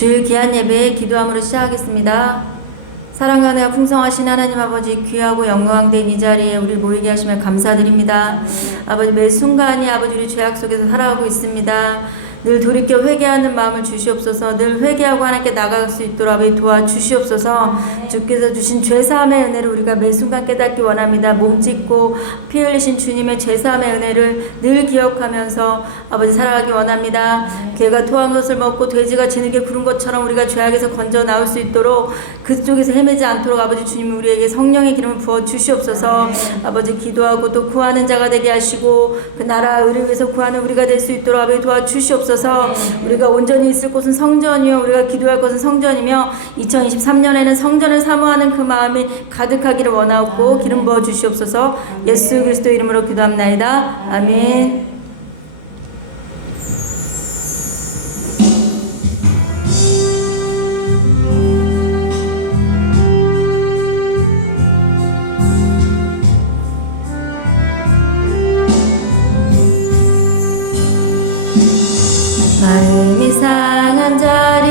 주일 귀한 예배 기도함으로 시작하겠습니다. 사랑과 은혜가 풍성하신 하나님 아버지, 귀하고 영광된 이 자리에 우리 모이게 하시며 감사드립니다. 아버지, 매 순간이 아버지 우리 죄악 속에서 살아가고 있습니다. 늘 돌이켜 회개하는 마음을 주시옵소서. 늘 회개하고 하나님께 나아갈 수 있도록 아버지 도와주시옵소서. 주께서 주신 죄사함의 은혜를 우리가 매 순간 깨닫기 원합니다. 몸짓고 피 흘리신 주님의 죄사함의 은혜를 늘 기억하면서 아버지 살아가기 원합니다. 개가 토한 것을 먹고 돼지가 진흙에 구른 것처럼 우리가 죄악에서 건져 나올 수 있도록 그쪽에서 헤매지 않도록 아버지 주님 우리에게 성령의 기름을 부어 주시옵소서. 아버지 기도하고 또 구하는 자가 되게 하시고 그 나라 의를 위해서 구하는 우리가 될 수 있도록 아버지 도와주시옵소서. 우리가 온전히 있을 곳은 성전이요 우리가 기도할 것은 성전이며 2023년에는 성전을 사모하는 그 마음이 가득하기를 원하옵고 기름 부어 주시옵소서. 예수 그리스도 이름으로 기도합나이다. 아멘. 마음이 상한 자리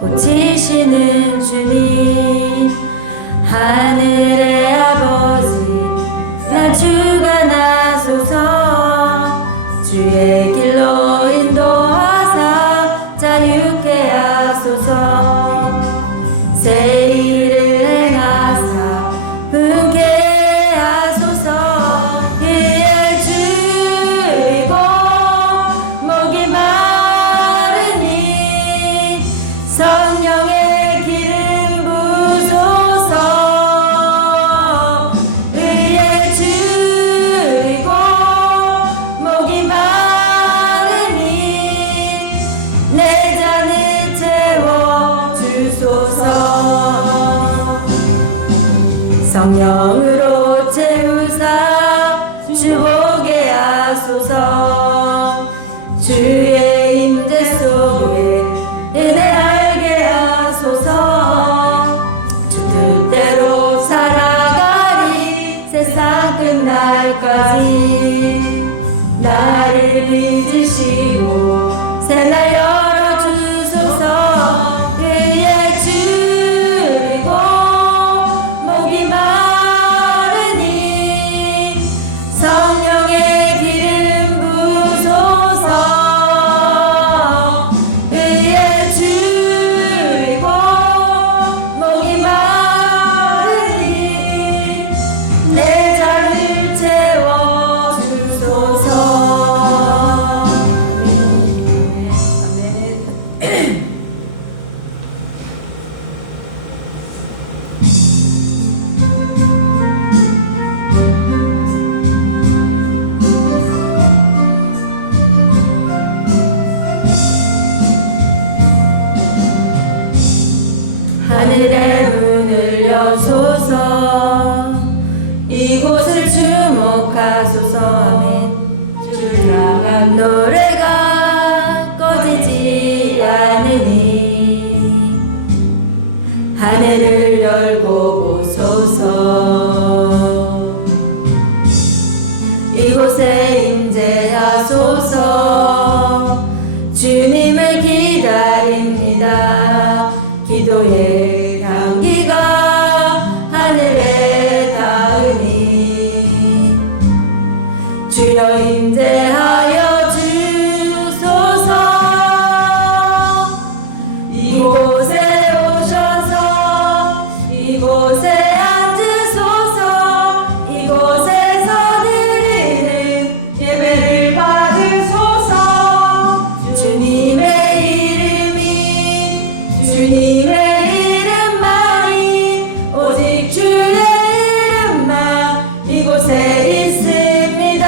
고치시는 주님, 하늘의 아버지 나 주가 나소서. 주의 길로 인도하사 자유케 하소서. 새 일을 행하사 분케 하소서. 이에 주이고 목이 마르니 성령의 기름 부소서. 의에 주이고 목이 마르니 내 잔을 채워 주소서. 성령으로 채우사 주보게 하소서. 주의 임재 속에 은혜 알게 하소서. 주 뜻대로 살아가리 세상 끝날까지. 나를 믿으시고 새날 열어주소서. 의에 주이고 목이 마르니 성령의 기름 부소서. 의에 주이고 목이 마르니 내 잔을 채워 주소서. 아멘. 하늘의 문을 여소서. 이곳을 주목하소서. 아멘. 주 향한 노래가 꺼지지 않으니 하늘을 열고 보소서. 이곳에 임재하소서. 주님을 기다립니다. 기도의 향기가 하늘에 닿으니 주여 임재하여 주소서. 이곳에 오셔서 이곳에 앉으소서. 이곳에서 드리는 예배를 받으소서. 주님의 이름만이 오직 주의 이름만 이곳에 있습니다.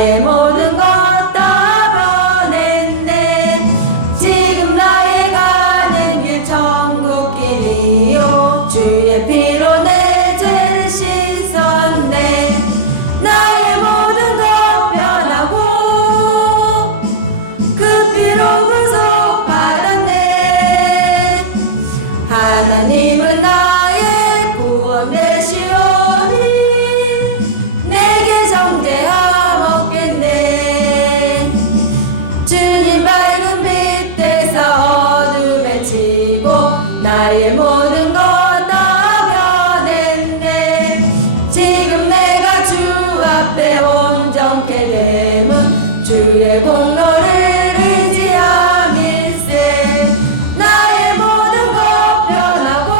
나의 모든 것 다 변했네. 지금 나의 가는 길 천국길이요 주의 피로 내 죄를 씻었네. 나의 모든 것 변하고 그 피로 구속받았네. 하나님은 나의 구원 되시오니 내게 정죄함 없겠네. 주님 밝은 빛에서 어둠에 치고 나의 모든 것 다 변했네. 지금 내가 주 앞에 온전케 됨은 주의 공로를 의지함일세. 나의 모든 것 변하고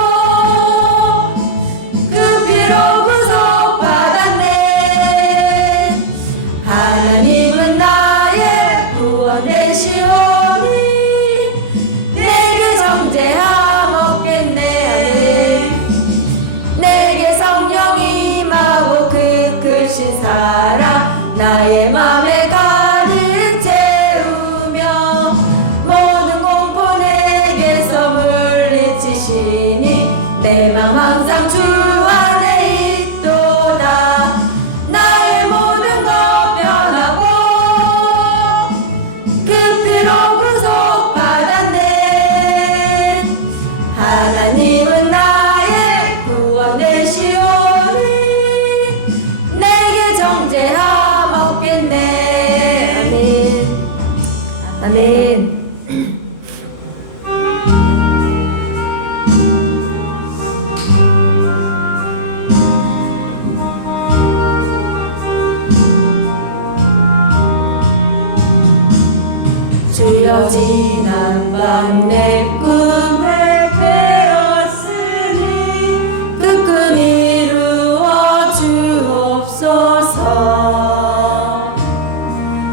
그 피로 구속받았네. 하나님은 나의 구원 되시오니 내게 정죄함 없겠네. 내게 성령이 임하고 그 크신 사랑 나의 맘에 가득 채우며 모든 공포 내게서 물리치시니 내 맘 항상 주 안에 있도다. 나의 모든 것 변하고 그 피로 구속받았네. 하나님은 나의 구원 되시오니 내게 정죄함 없겠네. 아멘. 아멘. 주여 지난 밤 내 꿈을 깨었으니 그 꿈 이루어 주옵소서.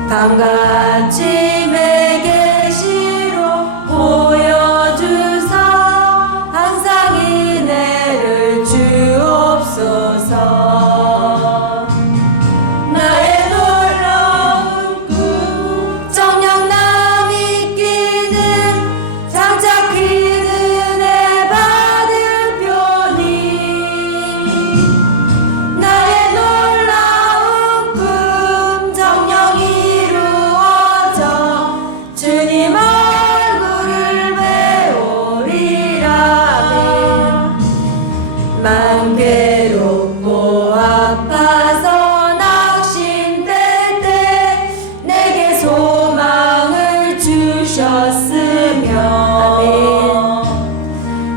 밤과 아침의 계시로 보여주사 항상 은혜를 주옵소서. 나의 놀라운 꿈 정녕 나 믿기는 장차 그 은혜 받을 표니. 나의 놀라운 꿈 정녕 이루어져 주님 얼굴을 배우리라면 맘 괴롭고 아파서 낙심될 때 내게 소망을 주셨으며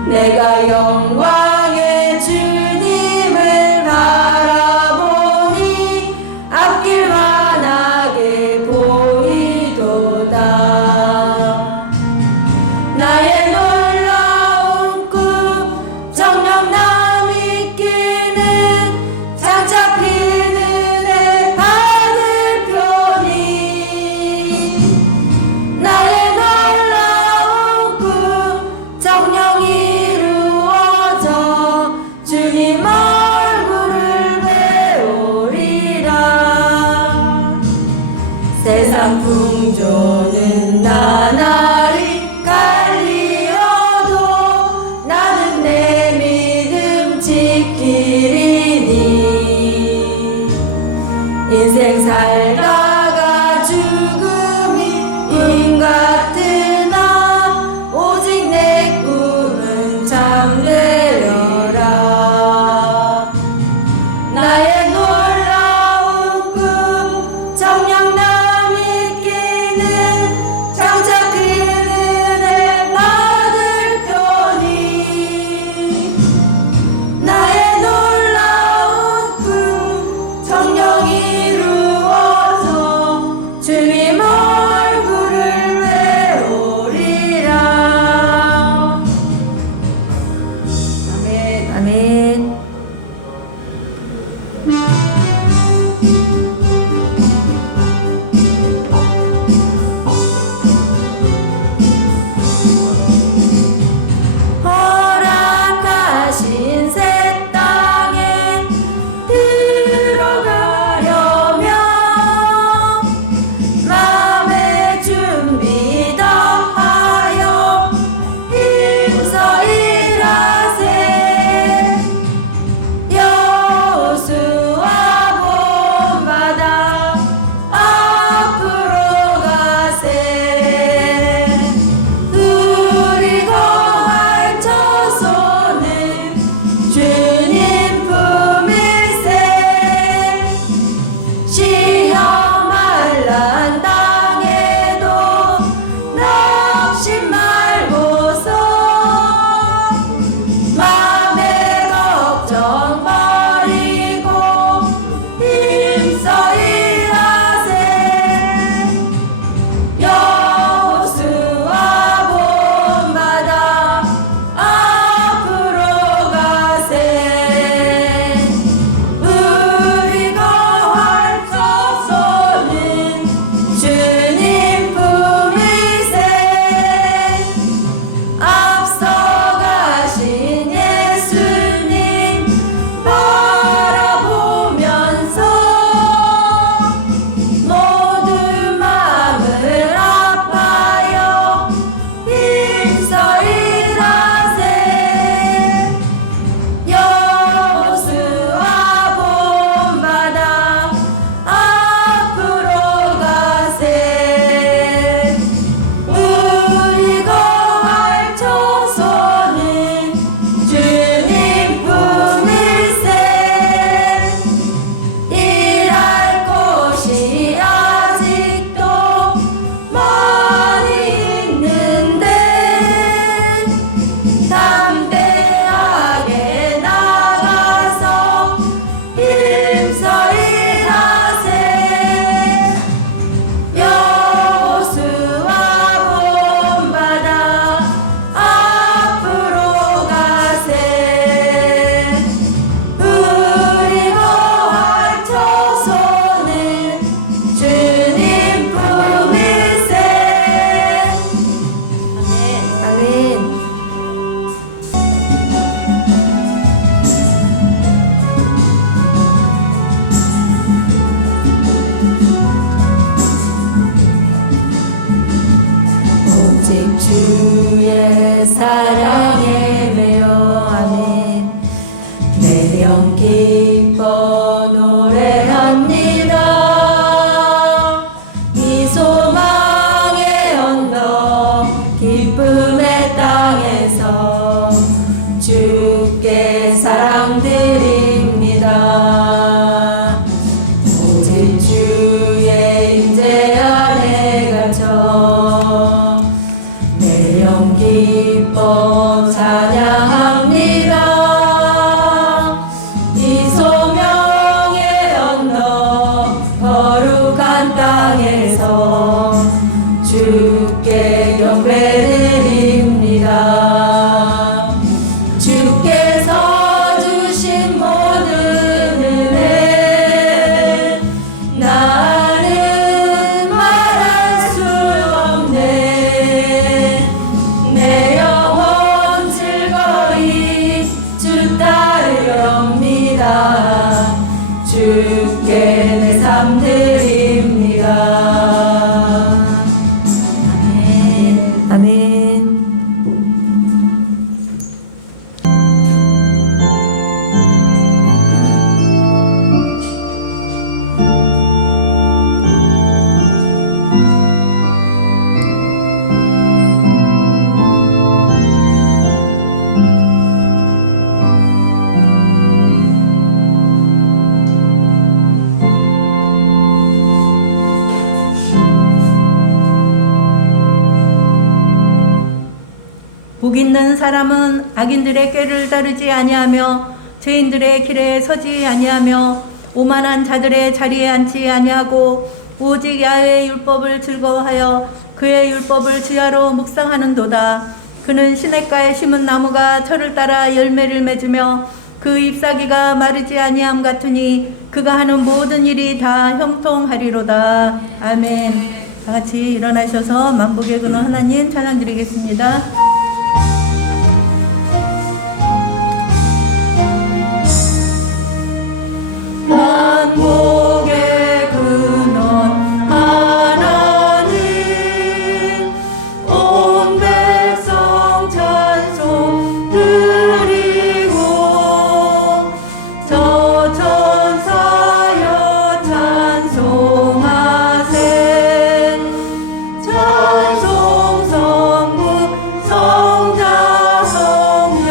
내가 영광의 주님을 바라보니 앞길 환하게 보이도다. 나의 놀라운 꿈 정녕 나 믿기는 장차 그 은혜 받을 표니. 나의 놀라운 꿈 정녕 이루어져 복 있는 사람은 악인들의 꾀를 따르지 아니하며 죄인들의 길에 서지 아니하며 오만한 자들의 자리에 앉지 아니하고 오직 야훼의 율법을 즐거워하여 그의 율법을 지하로 묵상하는도다. 그는 시냇가에 심은 나무가 철을 따라 열매를 맺으며 그 잎사귀가 마르지 아니함 같으니 그가 하는 모든 일이 다 형통하리로다. 아멘. 다 같이 일어나셔서 만복의 근원 하나님 찬양드리겠습니다. 만복의 근원 하나님 온 백성 찬송 드리고 저 천사여 찬송하세 찬송 성부 성자 성령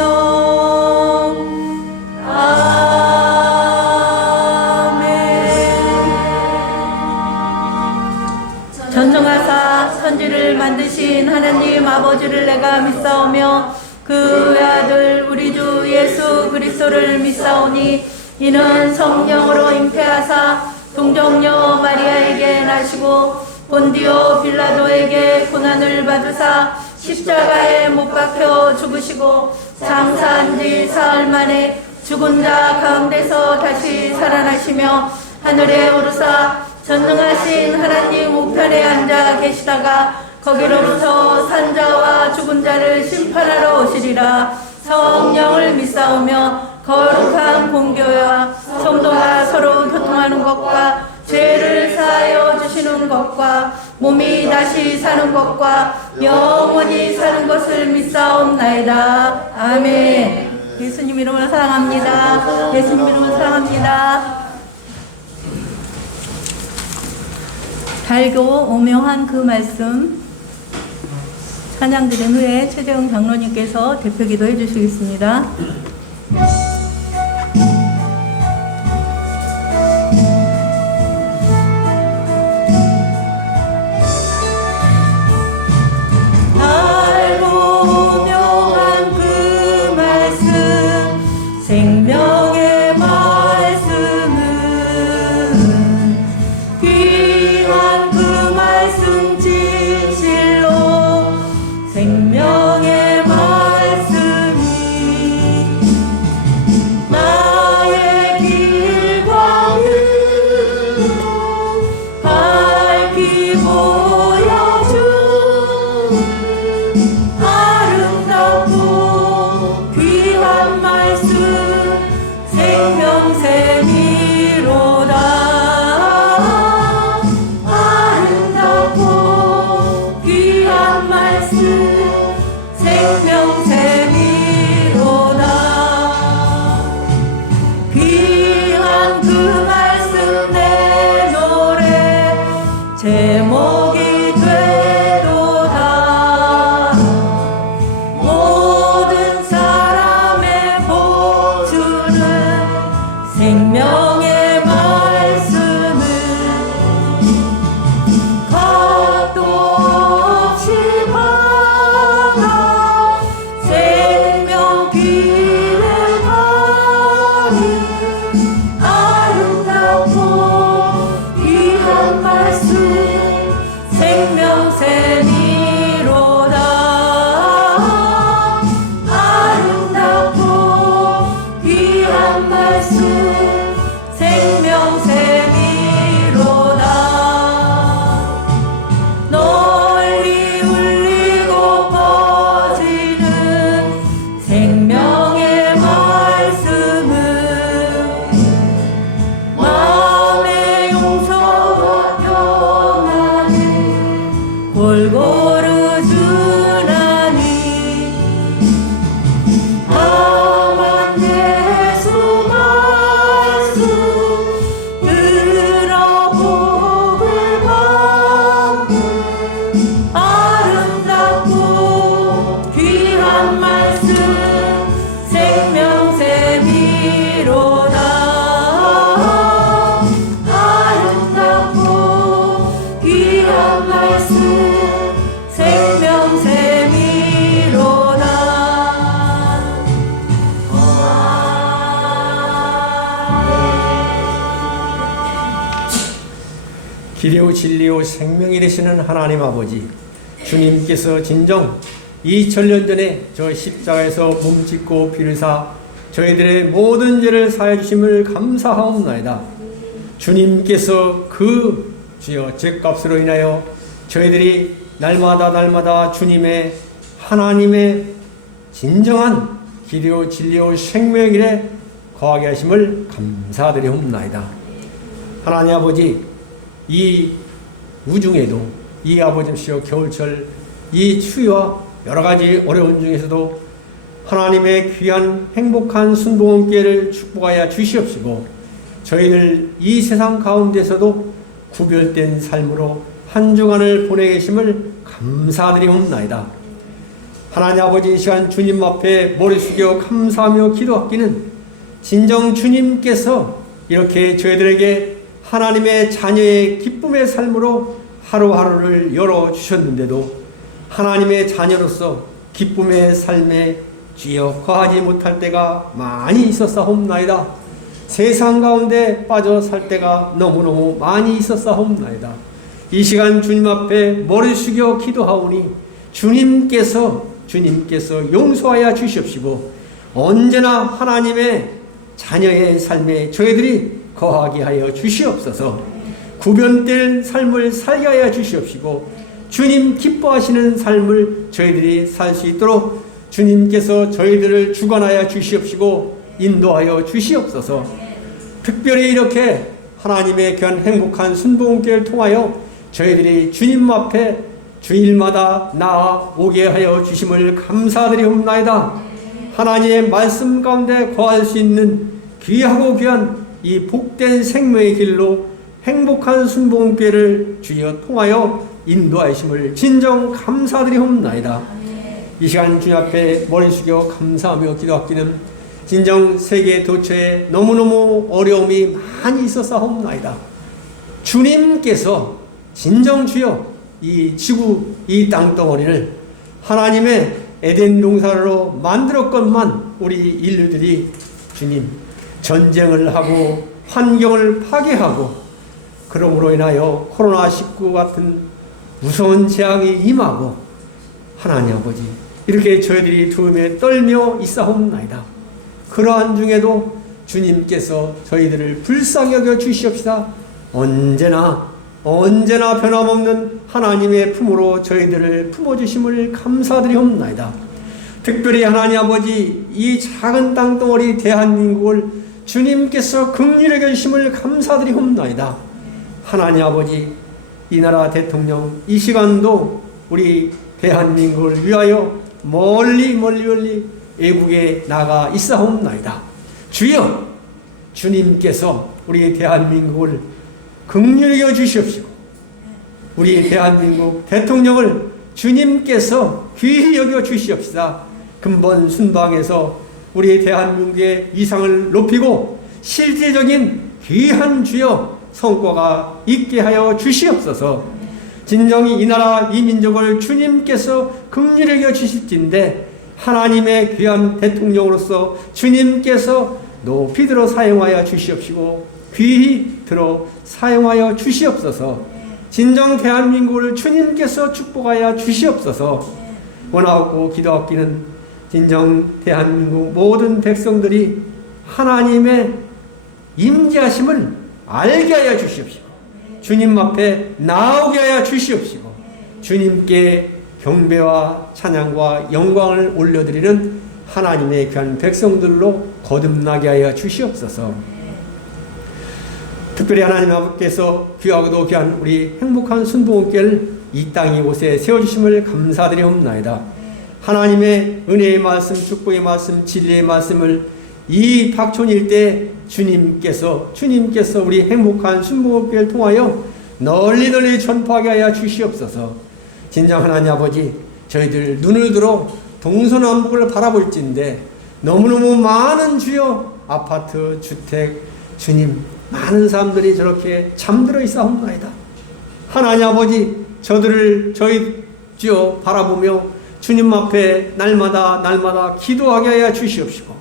전능하사 천지를 만드신 하나님 아버지를 내가 믿사오며 그 외아들 우리 주 예수 그리스도를 믿사오니 이는 성령으로 잉태하사 동정녀 마리아에게 나시고 본디오 빌라도에게 고난을 받으사 십자가에 못 박혀 죽으시고 장사한 지 사흘 만에 죽은 자 가운데서 다시 살아나시며 하늘에 오르사 전능하신 하나님 우편에 앉아 계시다가 거기로부터 산자와 죽은 자를 심판하러 오시리라. 성령을 믿사오며 거룩한 공교와 성도가 서로 교통하는 것과 죄를 사하여 주시는 것과 몸이 다시 사는 것과 영원히 사는 것을 믿사옵나이다. 아멘. 예수님 이름으로 사랑합니다. 예수님 이름으로 사랑합니다. 달고 오묘한 그 말씀 찬양 드린 후에 최재웅 장로님께서 대표기도 해주시겠습니다. 달고 오묘한 그 말씀 생명의 말씀은 귀한 그 말씀 진실로 생명의 말씀이 나의 길과 밝히 보여준 아름답고 귀한 말씀 생명샘이로다. 아름답고 귀한 말씀 생명샘이로다. 귀한 그 말씀 내 노래 제목이 되도다. 모든 사람의 복주는 생명의 말씀은 값도 없이 받아 생명 길을 가는 아름답고 귀한 말씀 생명샘이로다. 아름답고 귀한 말씀 생명샘이로다. 널리 울리고 퍼지는 생명의 말씀은 마음의 용서와 평안을 골고루 주나니 다만 예수 말씀 들어 복을 받는 아름답고 귀한 말씀 생명샘이로다. 아름답고 귀한 말씀 생명샘이로다. 길이요 진리요 생명이 되시는 하나님 아버지, 주님께서 진정 2000년 전에 저 십자가에서 몸짓고 비르사 저희들의 모든 죄를 사해 주심을 감사하옵나이다. 주님께서 그 주여 죄값으로 인하여 저희들이 날마다 주님의 하나님의 진정한 길이요 진리요 생명일에 거하게 하심을 감사드리옵나이다. 하나님 아버지, 이 우중에도 이 아버지시여 겨울철 이 추위와 여러가지 어려운 중에서도 하나님의 귀한 행복한 순복음기회를 축복하여 주시옵시고, 저희들 이 세상 가운데서도 구별된 삶으로 한 주간을 보내 계심을 감사드리옵나이다. 하나님 아버지, 이 시간 주님 앞에 머리 숙여 감사하며 기도하기는 진정 주님께서 이렇게 저희들에게 하나님의 자녀의 기쁨의 삶으로 하루하루를 열어주셨는데도 하나님의 자녀로서 기쁨의 삶에 주여 거하지 못할 때가 많이 있었사옵나이다. 세상 가운데 빠져 살 때가 너무너무 많이 있었사옵나이다. 이 시간 주님 앞에 머리 숙여 기도하오니 주님께서 용서하여 주시옵시고, 언제나 하나님의 자녀의 삶에 저희들이 거하게 하여 주시옵소서. 구변될 삶을 살게 하여 주시옵시고, 주님 기뻐하시는 삶을 저희들이 살 수 있도록 주님께서 저희들을 주관하여 주시옵시고 인도하여 주시옵소서. 특별히 이렇게 하나님의 귀한 행복한 순복음기회를 통하여 저희들이 주님 앞에 주일마다 나아오게 하여 주심을 감사드리옵나이다. 하나님의 말씀 가운데 거할 수 있는 귀하고 귀한 이 복된 생명의 길로 행복한 순복음기회를 주여 통하여 인도하심을 진정 감사드리옵나이다. 이 시간 주님 앞에 머리 숙여 감사하며 기도하기는 진정 세계 도처에 너무너무 어려움이 많이 있었사옵나이다. 주님께서 진정 주여 이 지구 이 땅덩어리를 하나님의 에덴 동산으로 만들었건만 우리 인류들이 주님 전쟁을 하고 환경을 파괴하고, 그러므로 인하여 코로나19 같은 무서운 재앙이 임하고, 하나님 아버지 이렇게 저희들이 두려움에 떨며 있사옵나이다. 그러한 중에도 주님께서 저희들을 불쌍히 여겨 주시옵시다. 언제나 변함없는 하나님의 품으로 저희들을 품어주심을 감사드리옵나이다. 특별히 하나님 아버지, 이 작은 땅덩어리 대한민국을 주님께서 긍휼히 여기심을 감사드리옵나이다. 하나님 아버지, 이 나라 대통령 이 시간도 우리 대한민국을 위하여 멀리 외국에 나가 있사옵나이다. 주여, 주님께서 우리 대한민국을 긍휼히 여겨 주시옵시고, 우리 대한민국 대통령을 주님께서 귀히 여겨 주시옵시다. 근본 순방에서 우리 대한민국의 위상을 높이고 실질적인 귀한 주여 성과가 있게 하여 주시옵소서. 진정이 이 나라 이 민족을 주님께서 긍휼히 여겨 주실진데 하나님의 귀한 대통령으로서 주님께서 높이 들어 사용하여 주시옵시고 귀히 들어 사용하여 주시옵소서. 진정 대한민국을 주님께서 축복하여 주시옵소서. 원하고 기도하기는 진정 대한민국 모든 백성들이 하나님의 임재하심을 알게 하여 주시옵시고 주님 앞에 나오게 하여 주시옵시고 주님께 경배와 찬양과 영광을 올려드리는 하나님의 귀한 백성들로 거듭나게 하여 주시옵소서. 특별히 하나님 아버지께서 귀하고도 귀한 우리 행복한 순복음교회를 이 땅 이곳에 세워주심을 감사드리옵나이다. 하나님의 은혜의 말씀, 축복의 말씀, 진리의 말씀을 이 박촌 일대 주님께서 우리 행복한 순복음교회를 통하여 널리 전파하게 하여 주시옵소서. 진정 하나님 아버지, 저희들 눈을 들어 동서남북을 바라볼진데 너무너무 많은 주여 아파트, 주택, 주님 많은 사람들이 저렇게 잠들어 있사옵나이다. 하나님 아버지, 저희 주여 바라보며 주님 앞에 날마다 기도하게 하여 주시옵시고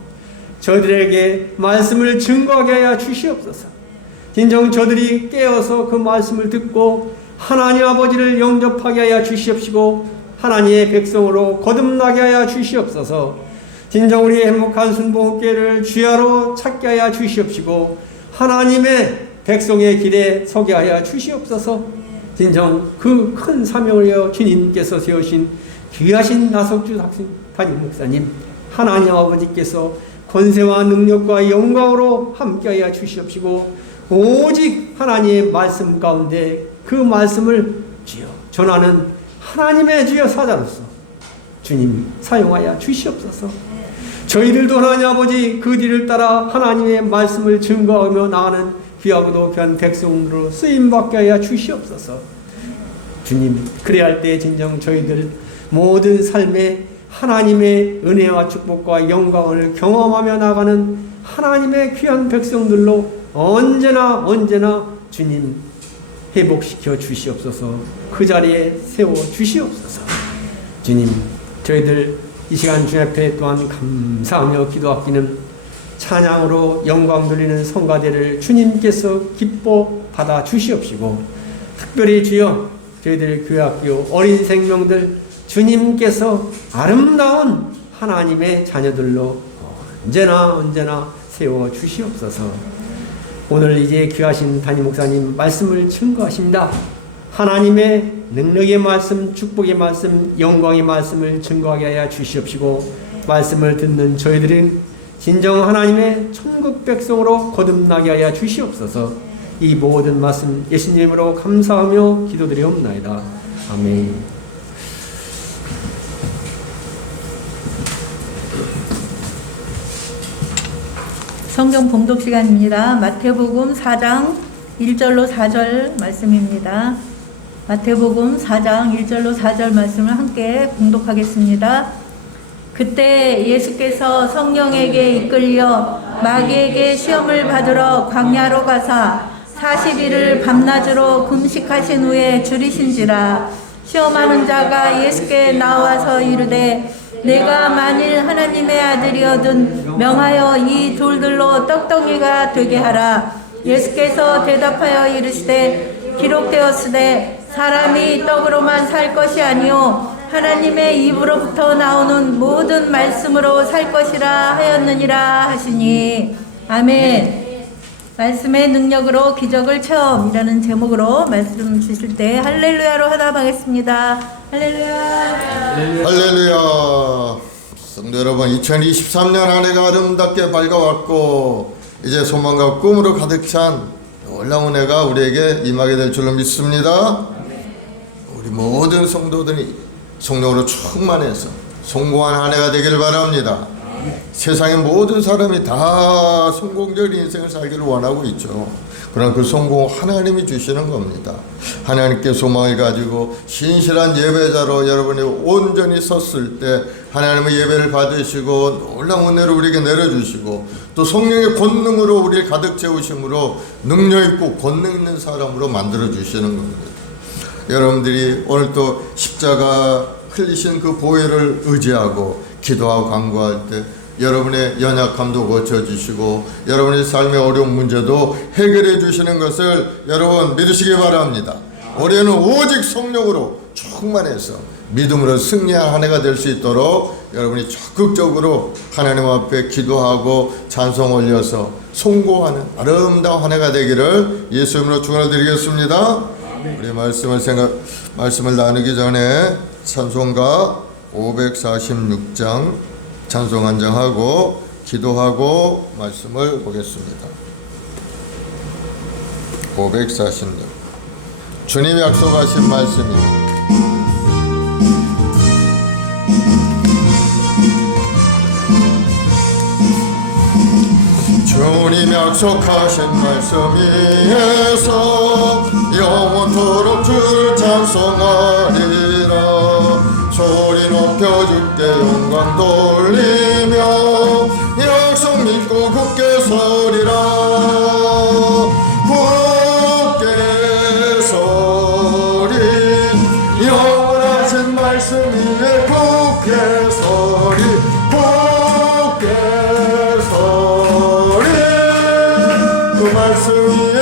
저희들에게 말씀을 증거하게 하여 주시옵소서. 진정 저들이 깨어서 그 말씀을 듣고 하나님 아버지를 영접하게 하여 주시옵시고 하나님의 백성으로 거듭나게 하여 주시옵소서. 진정 우리의 행복한 순복음교회를 주야로 찾게 하여 주시옵시고 하나님의 백성의 길에 서게 하여 주시옵소서. 진정 그 큰 사명을 위하여 주님께서 세우신 귀하신 나석주 담임 목사님 하나님 아버지께서 권세와 능력과 영광으로 함께하여 주시옵시고 오직 하나님의 말씀 가운데 그 말씀을 주여 전하는 하나님의 주여 사자로서 주님 사용하여 주시옵소서. 저희들도 하나님 아버지 그 뒤를 따라 하나님의 말씀을 증거하며 나가는 귀하고도 귀한 백성으로 쓰임받게 하여 주시옵소서. 주님 그래야 할 때 진정 저희들 모든 삶에 하나님의 은혜와 축복과 영광을 경험하며 나가는 하나님의 귀한 백성들로 언제나 주님 회복시켜 주시옵소서. 그 자리에 세워 주시옵소서. 주님 저희들 이 시간 주님 앞에 또한 감사하며 기도하기는 찬양으로 영광 돌리는 성가대를 주님께서 기뻐 받아 주시옵시고 특별히 주여 저희들 교회학교 어린 생명들 주님께서 아름다운 하나님의 자녀들로 언제나 세워 주시옵소서. 오늘 이제 귀하신 담임 목사님 말씀을 증거하십니다. 하나님의 능력의 말씀, 축복의 말씀, 영광의 말씀을 증거하게 하여 주시옵시고 말씀을 듣는 저희들은 진정 하나님의 천국 백성으로 거듭나게 하여 주시옵소서. 이 모든 말씀 예수님 이름으로 감사하며 기도드리옵나이다. 아멘. 성경 봉독 시간입니다. 마태복음 4장 1절로 4절 말씀입니다. 마태복음 4장 1절로 4절 말씀을 함께 봉독하겠습니다. 그때 예수께서 성령에게 이끌려 마귀에게 시험을 받으러 광야로 가사 40일을 밤낮으로 금식하신 후에 줄이신지라. 시험하는 자가 예수께 나와서 이르되 내가 만일 하나님의 아들이거든 명하여 이 돌들로 떡덩이가 되게 하라. 예수께서 대답하여 이르시되 기록되었으되 사람이 떡으로만 살 것이 아니요 하나님의 입으로부터 나오는 모든 말씀으로 살 것이라 하였느니라 하시니. 아멘. 말씀의 능력으로 기적을 체험이라는 제목으로 말씀 주실 때 할렐루야로 하답하겠습니다. 할렐루야. 할렐루야. 성도 여러분, 2023년 한 해가 아름답게 밝아왔고 이제 소망과 꿈으로 가득 찬 놀라운 해가 우리에게 임하게 될 줄로 믿습니다. 우리 모든 성도들이 성령으로 충만해서 성공한 한 해가 되기를 바랍니다. 세상의 모든 사람이 다 성공적인 인생을 살기를 원하고 있죠. 그러나 그 성공은 하나님이 주시는 겁니다. 하나님께 소망을 가지고 신실한 예배자로 여러분이 온전히 섰을 때 하나님의 예배를 받으시고 놀라운 은혜를 우리에게 내려주시고 또 성령의 권능으로 우리를 가득 채우심으로 능력있고 권능 있는 사람으로 만들어주시는 겁니다. 여러분들이 오늘 또 십자가 흘리신 그 보혈을 의지하고 기도하고 간구할 때 여러분의 연약함도 고쳐주시고 여러분의 삶의 어려운 문제도 해결해 주시는 것을 여러분 믿으시기 바랍니다. 올해는 오직 성령으로 충만해서 믿음으로 승리한 한 해가 될 수 있도록 여러분이 적극적으로 하나님 앞에 기도하고 찬송 올려서 송고하는 아름다운 한 해가 되기를 예수 이름으로 축원드리겠습니다. 우리 말씀을 나누기 전에 찬송가 546장 찬송 한 장 하고 기도하고 말씀을 보겠습니다. 546 주님이 약속하신 말씀입니다. 주님이 약속하신 말씀 위에서 영원토록 주를 찬송하리라. 소리 높여 주께 영광 돌리며 약속 믿고 굳게 서리라. 굳게 서리 영원하신 말씀 위에 굳게 서리. 굳게 서리 그 말씀 위에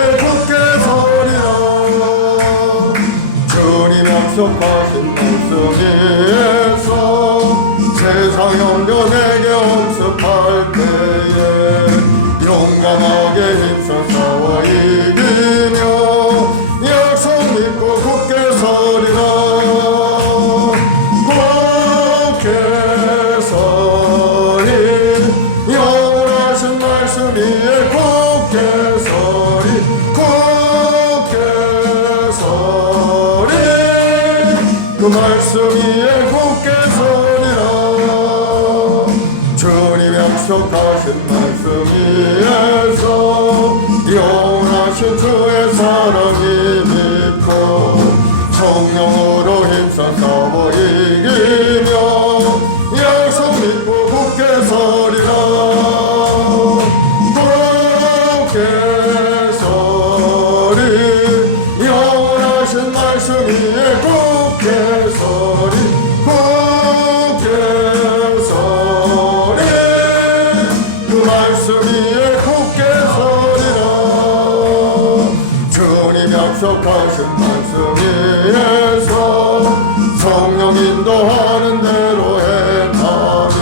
때에 용감하게 힘써 싸워 이기며 약속 믿고 굳게 서리라. 굳게 서리 영원하신 말씀 위에 굳게 서리. 굳게 서리 그 말씀 위에 굳게 서리라. 주님 약속하신 말씀 위에서 영원하신 주의 사랑이 믿고 성령으로 힘써 싸워 이기며 약속 믿고 굳게 서리라. 굳게 서리 영원하신 말씀 위에 굳게 서리. 굳게 서리 그 말씀 위에 굳게 서리라. 주님 약속하신 말씀 위에서 성령 인도하는 대로 행하며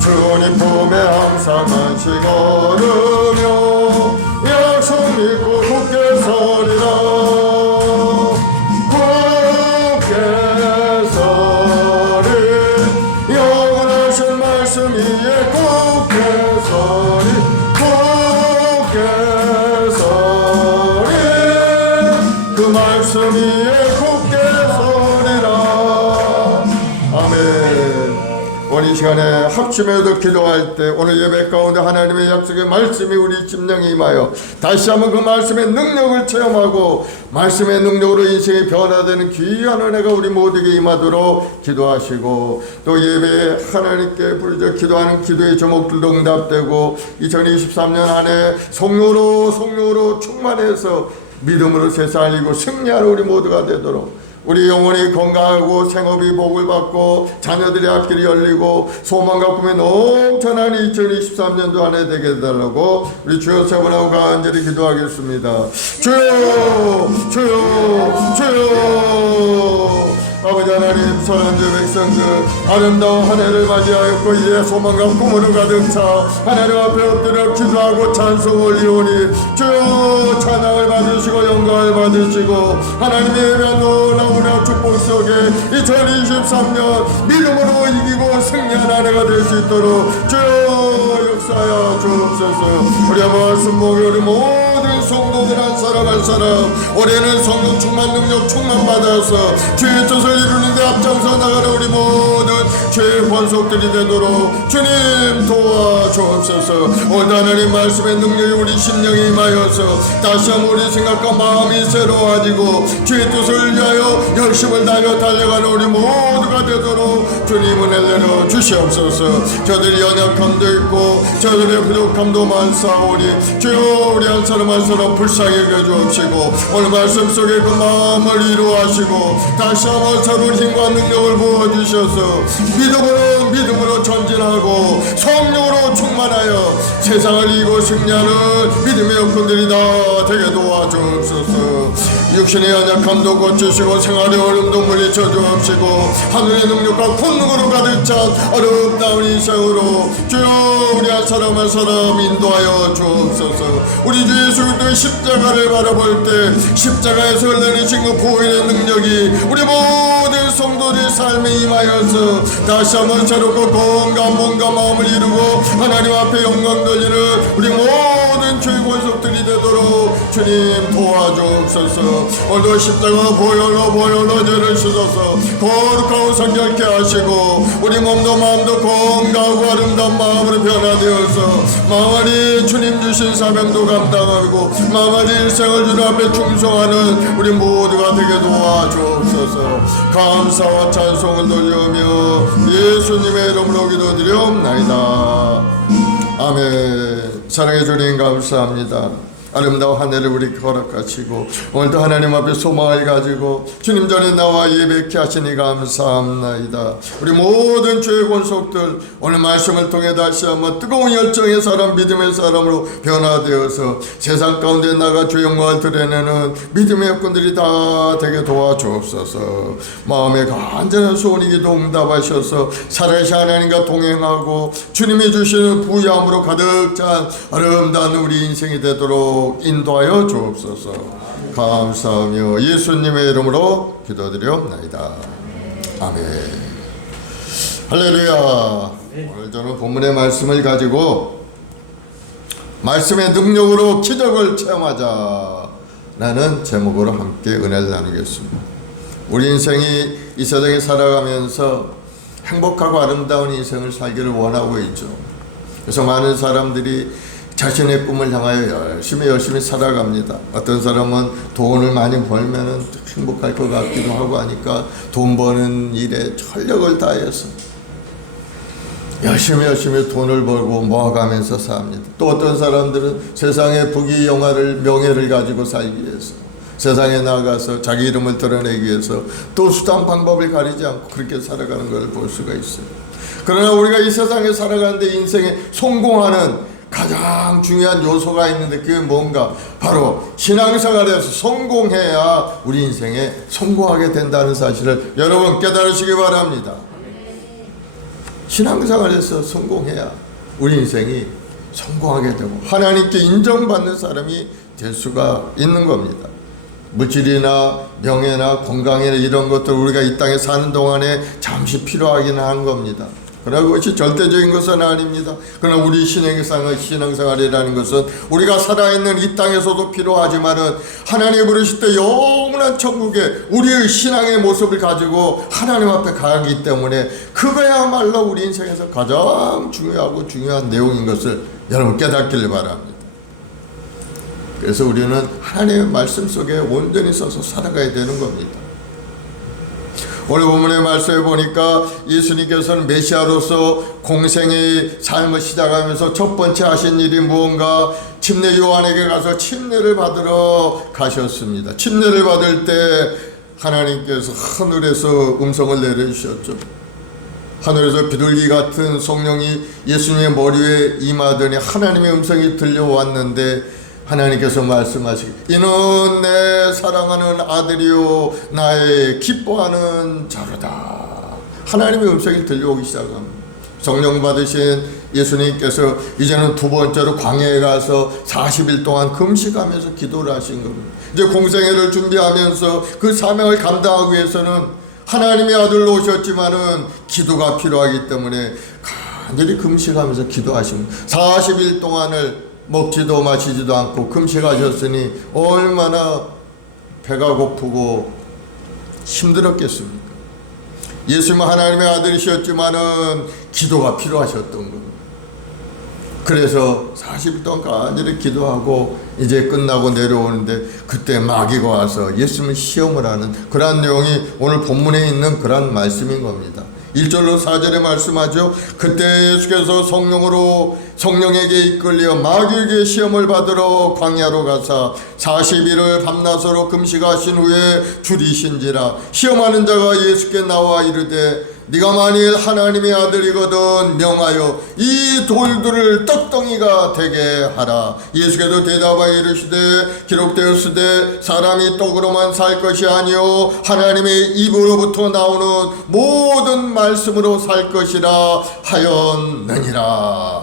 주님 품에 항상 안식 얻으며 약속 믿고 굳게 서리라. 굳게 서리 영원하신 말씀 위에 굳게 서리. 굳게 서리 그 말씀 위에 굳게 서리라. 아멘. 오늘 이 시간에 합심해서 기도할 때 오늘 예배 가운데 하나님의 약속의 말씀이 우리 심령에 임하여 다시 한번 그 말씀의 능력을 체험하고 말씀의 능력으로 인생이 변화되는 귀한 은혜가 우리 모두에게 임하도록 기도하시고 또 예배에 하나님께 부르짖어 기도하는 기도의 제목들도 응답되고 2023년 한 해 성령으로 충만해서 믿음으로 세상을 이기고 승리하는 우리 모두가 되도록 우리 영혼이 건강하고 생업이 복을 받고 자녀들의 앞길이 열리고 소망과 꿈이 넘쳐나는 2023년도 한 해 되게 해달라고 우리 주여 세 번하고 간절히 기도하겠습니다. 주여 주여 주여. 아버지 하나님 사랑하는 백성들 아름다운 한 해를 맞이하였고 이제 소망과 꿈으로 가득 차 하나님 앞에 엎드려 기도하고 찬송 올리오니 주여 찬양을 받으시고 영광을 받으시고 하나님의 예배한 놀라운 은혜와 축복 속에 2023년 믿음으로 이기고 승리한 한 해가 될 수 있도록 주여 역사하여 주옵소서. 우리 말씀 목에 우리 모든 성도들 한 사람 한 사람 올해는 성령 충만 능력 충만 받아서 주의 뜻을 이루는데 앞장서 나가는 우리 모든 주의 권속들이 되도록 주님 도와주옵소서. 오늘 하나님 말씀의 능력이 우리 심령에 임하여서 다시 한번 우리 생각과 마음이 새로워지고 주의 뜻을 위하여 열심을 다하며 달려가는 우리 모두가 되도록 주님 은혜를 내려 주시옵소서. 저들이 연약함도 있고 저들의 부족함도 많사오니 주여 우리 한 사람 한 사람 불쌍히 여겨주옵시고 오늘 말씀 속에 그 마음을 이루하시고 다시 한번 새로운 힘과 능력을 부어주셔서 믿음으로 전진하고 성령으로 충만하여 세상을 이기고 승리하는 믿음의 여건들이 다 되게 도와주옵소서. 육신의 연약함도 고치시고 생활의 어려움도 물리쳐 주옵시고 하늘의 능력과 권능으로 가득 찬 어렵다운 인생으로 주여 우리 한 사람 한 사람 인도하여 주옵소서. 우리 주 예수 그리스도의 십자가를 바라볼 때 십자가에서 흘러내신 그 보혈의 능력이 우리 모든 성도들의 삶에 임하여서 다시 한번 새롭고 건강한 몸과 마음을 이루고 하나님 앞에 영광 돌리는 우리 모든 주의 권속들이 되도록 주님 도와주옵소서. 오늘도 십자가 보혈로 죄를 씻어서 거룩하고 성결케 하시고 우리 몸도 마음도 건강하고 아름다운 마음으로 변화되어서 망하니 주님 주신 사명도 감당하고 망하니 일생을 주님 앞에 충성하는 우리 모두가 되게 도와주옵소서. 감사와 찬송을 돌려오며 예수님의 이름으로 기도드리옵나이다. 아멘. 사랑해 주님 감사합니다. 아름다운 한 해를 우리에게 허락하시고 오늘도 하나님 앞에 소망을 가지고 주님 전에 나와 예배케 하시니 감사합나이다. 우리 모든 죄의 권속들 오늘 말씀을 통해 다시 한번 뜨거운 열정의 사람, 믿음의 사람으로 변화되어서 세상 가운데 나가 주의 영광을 드러내는 믿음의 여건들이 다 되게 도와주옵소서. 마음의 간절한 소원이기도 응답하셔서 살아계신 하나님과 동행하고 주님이 주시는 부유함으로 가득 찬 아름다운 우리 인생이 되도록 인도하여 주옵소서. 감사하며 예수님의 이름으로 기도드리옵나이다. 아멘. 할렐루야. 오늘 저는 본문의 말씀을 가지고 말씀의 능력으로 기적을 체험하자 라는 제목으로 함께 은혜를 나누겠습니다. 우리 인생이 이 세상에 살아가면서 행복하고 아름다운 인생을 살기를 원하고 있죠. 그래서 많은 사람들이 자신의 꿈을 향하여 열심히 살아갑니다. 어떤 사람은 돈을 많이 벌면은 행복할 것 같기도 하고 하니까 돈 버는 일에 전력을 다해서 열심히 돈을 벌고 모아가면서 삽니다. 또 어떤 사람들은 세상의 부귀영화를 명예를 가지고 살기 위해서 세상에 나가서 자기 이름을 드러내기 위해서 또 수단 방법을 가리지 않고 그렇게 살아가는 걸 볼 수가 있어요. 그러나 우리가 이 세상에 살아가는데 인생에 성공하는 가장 중요한 요소가 있는데 그게 뭔가? 바로 신앙생활에서 성공해야 우리 인생에 성공하게 된다는 사실을 여러분 깨달으시기 바랍니다. 신앙생활에서 성공해야 우리 인생이 성공하게 되고 하나님께 인정받는 사람이 될 수가 있는 겁니다. 물질이나 명예나 건강이나 이런 것들 우리가 이 땅에 사는 동안에 잠시 필요하긴 한 겁니다. 그러나 그것이 절대적인 것은 아닙니다. 그러나 우리 신앙생활이라는 것은 우리가 살아있는 이 땅에서도 필요하지만은 하나님이 부르실 때 영원한 천국에 우리의 신앙의 모습을 가지고 하나님 앞에 가기 때문에 그거야말로 우리 인생에서 가장 중요하고 중요한 내용인 것을 여러분 깨닫기를 바랍니다. 그래서 우리는 하나님의 말씀 속에 온전히 서서 살아가야 되는 겁니다. 오늘 본문의 말씀에 보니까 예수님께서는 메시아로서 공생의 삶을 시작하면서 첫 번째 하신 일이 무언가 침례 요한에게 가서 침례를 받으러 가셨습니다. 침례를 받을 때 하나님께서 하늘에서 음성을 내려주셨죠. 하늘에서 비둘기 같은 성령이 예수님의 머리에 임하더니 하나님의 음성이 들려왔는데 하나님께서 말씀하시기 이는 내 사랑하는 아들이요 나의 기뻐하는 자로다. 하나님의 음성이 들려오기 시작합니다. 성령 받으신 예수님께서 이제는 두 번째로 광야에 가서 40일 동안 금식하면서 기도를 하신 겁니다. 이제 공생애를 준비하면서 그 사명을 감당하기 위해서는 하나님의 아들로 오셨지만은 기도가 필요하기 때문에 간절히 금식하면서 기도하신 40일 동안을 먹지도 마시지도 않고 금식하셨으니 얼마나 배가 고프고 힘들었겠습니까? 예수님은 하나님의 아들이셨지만은 기도가 필요하셨던 겁니다. 그래서 40일 동안 간절히 기도하고 이제 끝나고 내려오는데 그때 마귀가 와서 예수님을 시험을 하는 그러한 내용이 오늘 본문에 있는 그러한 말씀인 겁니다. 1절로 4절에 말씀하죠. 그때 예수께서 성령에게 이끌려 마귀에게 시험을 받으러 광야로 가사 40일을 밤낮으로 금식하신 후에 줄이신지라. 시험하는 자가 예수께 나와 이르되 네가 만일 하나님의 아들이거든 명하여 이 돌들을 떡덩이가 되게 하라. 예수께서 대답하여 이르시되 기록되었으되 사람이 떡으로만 살 것이 아니요 하나님의 입으로부터 나오는 모든 말씀으로 살 것이라 하였느니라.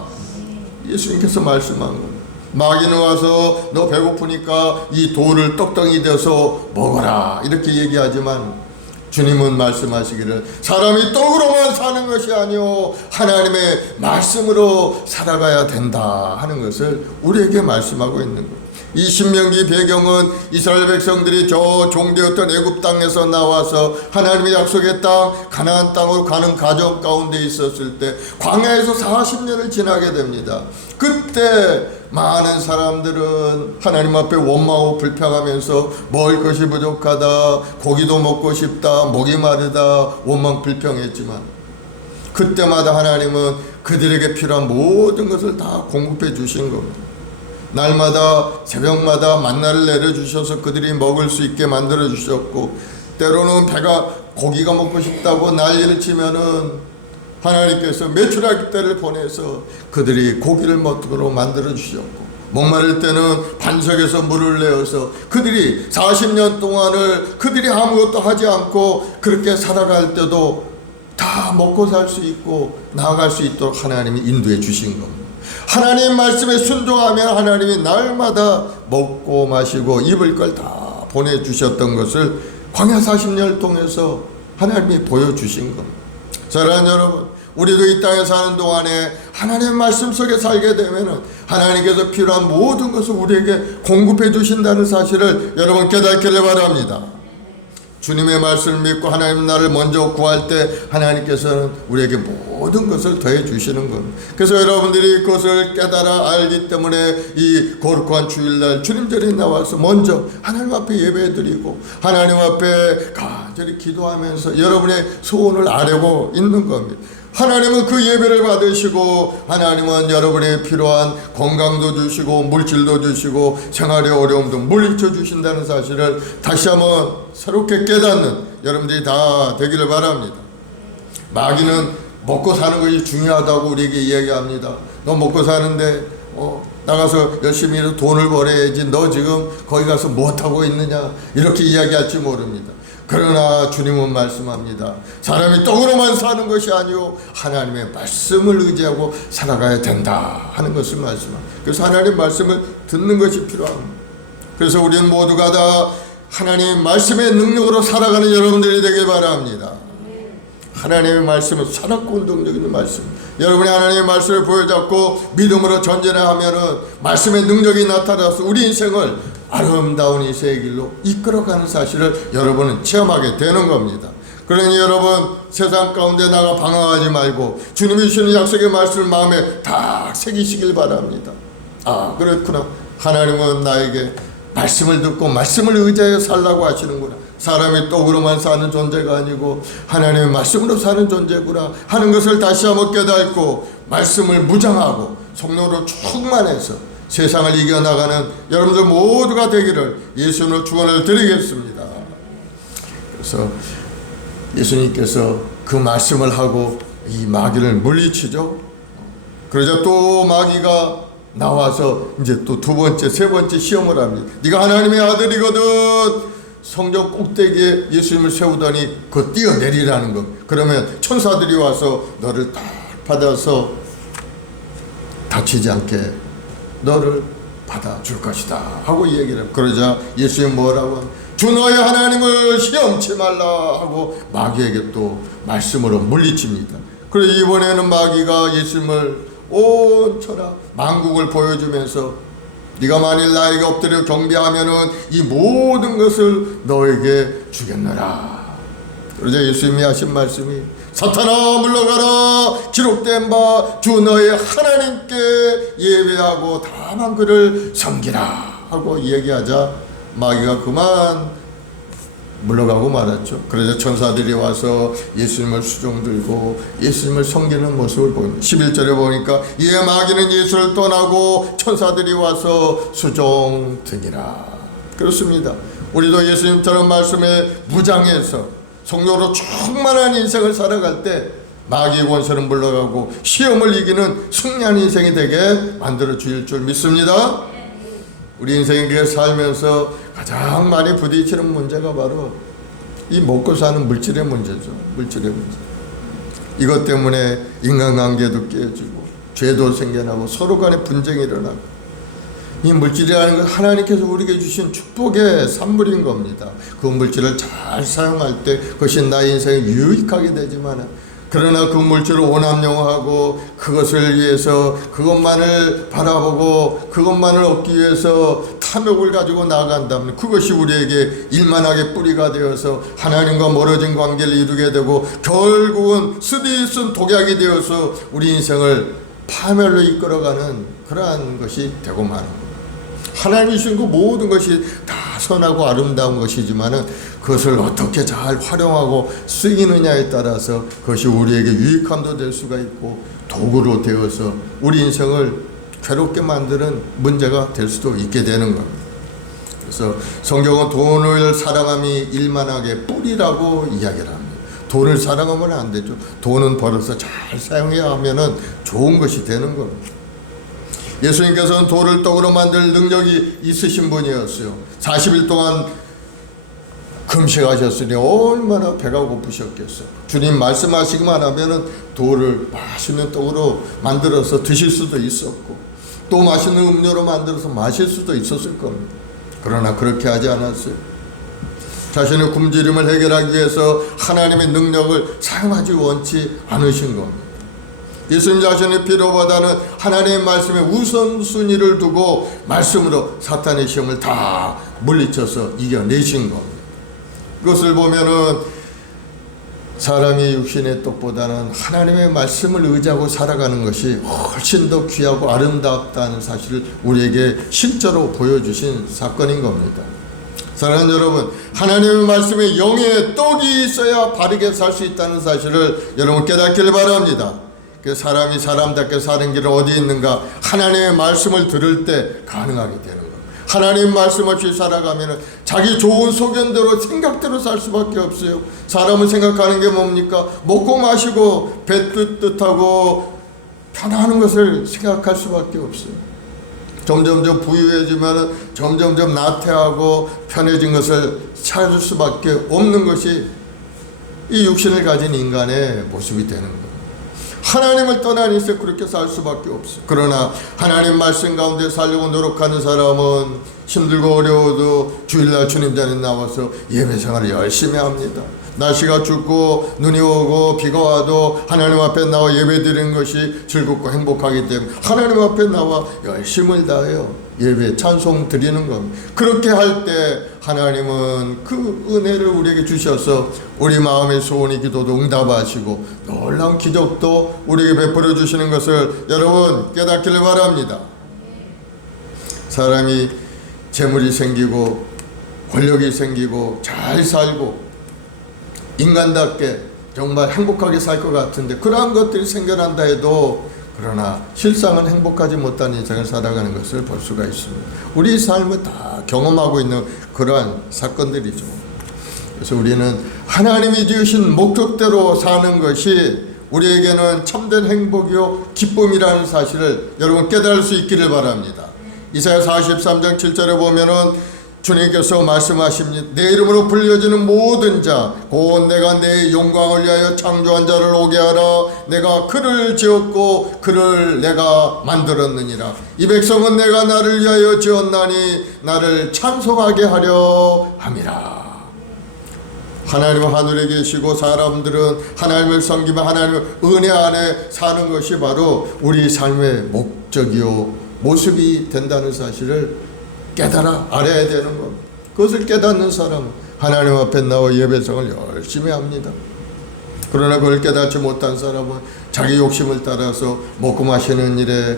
예수님께서 말씀한 겁니다. 마귀는 와서 너 배고프니까 이 돌을 떡덩이 되어서 먹어라 이렇게 얘기하지만 주님은 말씀하시기를 사람이 떡으로만 사는 것이 아니요 하나님의 말씀으로 살아가야 된다 하는 것을 우리에게 말씀하고 있는 거예요. 이 신명기 배경은 이스라엘 백성들이 저 종되었던 애굽 땅에서 나와서 하나님의 약속의 땅 가나안 땅으로 가는 과정 가운데 있었을 때 광야에서 40년을 지나게 됩니다. 그때 많은 사람들은 하나님 앞에 원망하고 불평하면서 먹을 것이 부족하다, 고기도 먹고 싶다, 목이 마르다 원망 불평했지만 그때마다 하나님은 그들에게 필요한 모든 것을 다 공급해 주신 겁니다. 날마다 새벽마다 만나를 내려주셔서 그들이 먹을 수 있게 만들어 주셨고, 때로는 배가 고기가 먹고 싶다고 난리를 치면은 하나님께서 메추라기 떼를 보내서 그들이 고기를 먹도록 만들어 주셨고, 목마를 때는 반석에서 물을 내어서 그들이 40년 동안을 그들이 아무것도 하지 않고 그렇게 살아갈 때도 다 먹고 살 수 있고 나아갈 수 있도록 하나님이 인도해 주신 겁니다. 하나님 말씀에 순종하면 하나님이 날마다 먹고 마시고 입을 걸 다 보내주셨던 것을 광야 40년을 통해서 하나님이 보여주신 겁니다. 사랑하는 여러분, 우리도 이 땅에 사는 동안에 하나님의 말씀 속에 살게 되면은 하나님께서 필요한 모든 것을 우리에게 공급해 주신다는 사실을 여러분 깨닫기를 바랍니다. 주님의 말씀을 믿고 하나님 나를 먼저 구할 때 하나님께서는 우리에게 모든 것을 더해 주시는 겁니다. 그래서 여러분들이 그것을 깨달아 알기 때문에 이 거룩한 주일날 주님절에 나와서 먼저 하나님 앞에 예배드리고 하나님 앞에 간절히 기도하면서 여러분의 소원을 아뢰고 있는 겁니다. 하나님은 그 예배를 받으시고 하나님은 여러분의 필요한 건강도 주시고 물질도 주시고 생활의 어려움도 물리쳐 주신다는 사실을 다시 한번 새롭게 깨닫는 여러분들이 다 되기를 바랍니다. 마귀는 먹고 사는 것이 중요하다고 우리에게 이야기합니다. 너 먹고 사는데 나가서 열심히 돈을 벌어야지, 너 지금 거기 가서 무엇하고 있느냐, 이렇게 이야기할지 모릅니다. 그러나 주님은 말씀합니다. 사람이 떡으로만 사는 것이 아니오 하나님의 말씀을 의지하고 살아가야 된다 하는 것을 말씀합니다. 그래서 하나님의 말씀을 듣는 것이 필요합니다. 그래서 우리는 모두가 다 하나님의 말씀의 능력으로 살아가는 여러분들이 되길 바랍니다. 하나님의 말씀은 살았고 운동력 있는 말씀. 여러분이 하나님의 말씀을 보여잡고 믿음으로 전진하면은 말씀의 능력이 나타나서 우리 인생을 아름다운 인생의 길로 이끌어가는 사실을 여러분은 체험하게 되는 겁니다. 그러니 여러분 세상 가운데 나가 방황하지 말고 주님이 주시는 약속의 말씀을 마음에 다 새기시길 바랍니다. 아, 그렇구나. 하나님은 나에게 말씀을 듣고 말씀을 의지하여 살라고 하시는구나. 사람이 떡으로만 사는 존재가 아니고 하나님의 말씀으로 사는 존재구나 하는 것을 다시 한번 깨닫고 말씀을 무장하고 성령으로 충만해서 세상을 이겨나가는 여러분들 모두가 되기를 예수님으로 축원을 드리겠습니다. 그래서 예수님께서 그 말씀을 하고 이 마귀를 물리치죠. 그러자 또 마귀가 나와서 이제 또 두 번째, 세 번째 시험을 합니다. 네가 하나님의 아들이거든 성전 꼭대기에 예수님을 세우더니 그 뛰어내리라는 것. 그러면 천사들이 와서 너를 딱 받아서 다치지 않게 너를 받아줄 것이다 하고 얘기를 해요. 그러자 예수님 뭐라고? 주 너의 하나님을 시험치 말라 하고 마귀에게 또 말씀으로 물리칩니다. 그래서 이번에는 마귀가 예수님을 온 천하 만국을 보여주면서 네가 만일 나에게 엎드려 경배하면은 이 모든 것을 너에게 주겠노라. 그러자 예수님이 하신 말씀이 사탄아 물러가라 기록된 바 주 너의 하나님께 예배하고 다만 그를 섬기라 하고 얘기하자 마귀가 그만 물러가고 말았죠. 그래서 천사들이 와서 예수님을 수종 들고 예수님을 섬기는 모습을 보입니다. 11절에 보니까 이에 마귀는 예수를 떠나고 천사들이 와서 수종 드니라. 그렇습니다. 우리도 예수님처럼 말씀에 무장해서 성령으로 충만한 인생을 살아갈 때 마귀의 권세는 물러가고 시험을 이기는 승리한 인생이 되게 만들어 주실 줄 믿습니다. 우리 인생에 그 살면서 가장 많이 부딪히는 문제가 바로 이 먹고 사는 물질의 문제죠. 물질의 문제. 이것 때문에 인간관계도 깨지고 죄도 생겨나고 서로 간에 분쟁이 일어나고 이 물질이라는 건 하나님께서 우리에게 주신 축복의 산물인 겁니다. 그 물질을 잘 사용할 때 그것이 나의 인생에 유익하게 되지만 그러나 그 물질을 오남용하고 그것을 위해서 그것만을 바라보고 그것만을 얻기 위해서 탐욕을 가지고 나아간다면 그것이 우리에게 일만하게 뿌리가 되어서 하나님과 멀어진 관계를 이루게 되고 결국은 쓰디쓴 독약이 되어서 우리 인생을 파멸로 이끌어가는 그러한 것이 되고 마는 겁니다. 하나님이 주신 그 모든 것이 다 선하고 아름다운 것이지만은 그것을 어떻게 잘 활용하고 쓰이느냐에 따라서 그것이 우리에게 유익함도 될 수가 있고 도구로 되어서 우리 인생을 괴롭게 만드는 문제가 될 수도 있게 되는 겁니다. 그래서 성경은 돈을 사랑함이 일만하게 뿌리라고 이야기를 합니다. 돈을 사랑하면 안 되죠. 돈은 벌어서 잘 사용해야 하면은 좋은 것이 되는 겁니다. 예수님께서는 돌을 떡으로 만들 능력이 있으신 분이었어요. 40일 동안 금식하셨으니 얼마나 배가 고프셨겠어요. 주님 말씀하시기만 하면은 돌을 맛있는 떡으로 만들어서 드실 수도 있었고 또 맛있는 음료로 만들어서 마실 수도 있었을 겁니다. 그러나 그렇게 하지 않았어요. 자신의 굶주림을 해결하기 위해서 하나님의 능력을 사용하지 원치 않으신 겁니다. 예수님 자신의 필요보다는 하나님의 말씀에 우선순위를 두고 말씀으로 사탄의 시험을 다 물리쳐서 이겨내신 겁니다. 그것을 보면은 사람이 육신의 떡보다는 하나님의 말씀을 의지하고 살아가는 것이 훨씬 더 귀하고 아름답다는 사실을 우리에게 실제로 보여주신 사건인 겁니다. 사랑하는 여러분, 하나님의 말씀에 영의 떡이 있어야 바르게 살 수 있다는 사실을 여러분 깨닫기를 바랍니다. 그 사람이 사람답게 사는 길은 어디 있는가? 하나님의 말씀을 들을 때 가능하게 되는 겁니다. 하나님 말씀 없이 살아가면 자기 좋은 소견대로 생각대로 살 수밖에 없어요. 사람은 생각하는 게 뭡니까? 먹고 마시고 배 뜻하고 편안한 것을 생각할 수밖에 없어요. 점점점 부유해지면 점점점 나태하고 편해진 것을 찾을 수밖에 없는 것이 이 육신을 가진 인간의 모습이 되는 거예요. 하나님을 떠난 인생 그렇게 살 수밖에 없어요. 그러나 하나님 말씀 가운데 살려고 노력하는 사람은 힘들고 어려워도 주일날 주님 전에 나와서 예배 생활을 열심히 합니다. 날씨가 춥고 눈이 오고 비가 와도 하나님 앞에 나와 예배 드리는 것이 즐겁고 행복하기 때문에 하나님 앞에 나와 열심을 다해요. 예배 찬송 드리는 겁니다. 그렇게 할 때 하나님은 그 은혜를 우리에게 주셔서 우리 마음의 소원이 기도도 응답하시고 놀라운 기적도 우리에게 베풀어 주시는 것을 여러분 깨닫기를 바랍니다. 사람이 재물이 생기고 권력이 생기고 잘 살고 인간답게 정말 행복하게 살 것 같은데 그러한 것들이 생겨난다 해도 그러나 실상은 행복하지 못한 인생을 살아가는 것을 볼 수가 있습니다. 우리 삶을 다 경험하고 있는 그러한 사건들이죠. 그래서 우리는 하나님이 지으신 목적대로 사는 것이 우리에게는 참된 행복이요 기쁨이라는 사실을 여러분 깨달을 수 있기를 바랍니다. 이사야 43장 7절에 보면은 주님께서 말씀하십니다. 내 이름으로 불려지는 모든 자 곧 내가 내 영광을 위하여 창조한 자를 오게 하라. 내가 그를 지었고 그를 내가 만들었느니라. 이 백성은 내가 나를 위하여 지었나니 나를 찬송하게 하려 함이라. 하나님은 하늘에 계시고 사람들은 하나님을 섬기며 하나님의 은혜 안에 사는 것이 바로 우리 삶의 목적이요 모습이 된다는 사실을 깨달아 알아야 되는 겁니다. 그것을 깨닫는 사람은 하나님 앞에 나와 예배성을 열심히 합니다. 그러나 그걸 깨닫지 못한 사람은 자기 욕심을 따라서 먹고 마시는 일에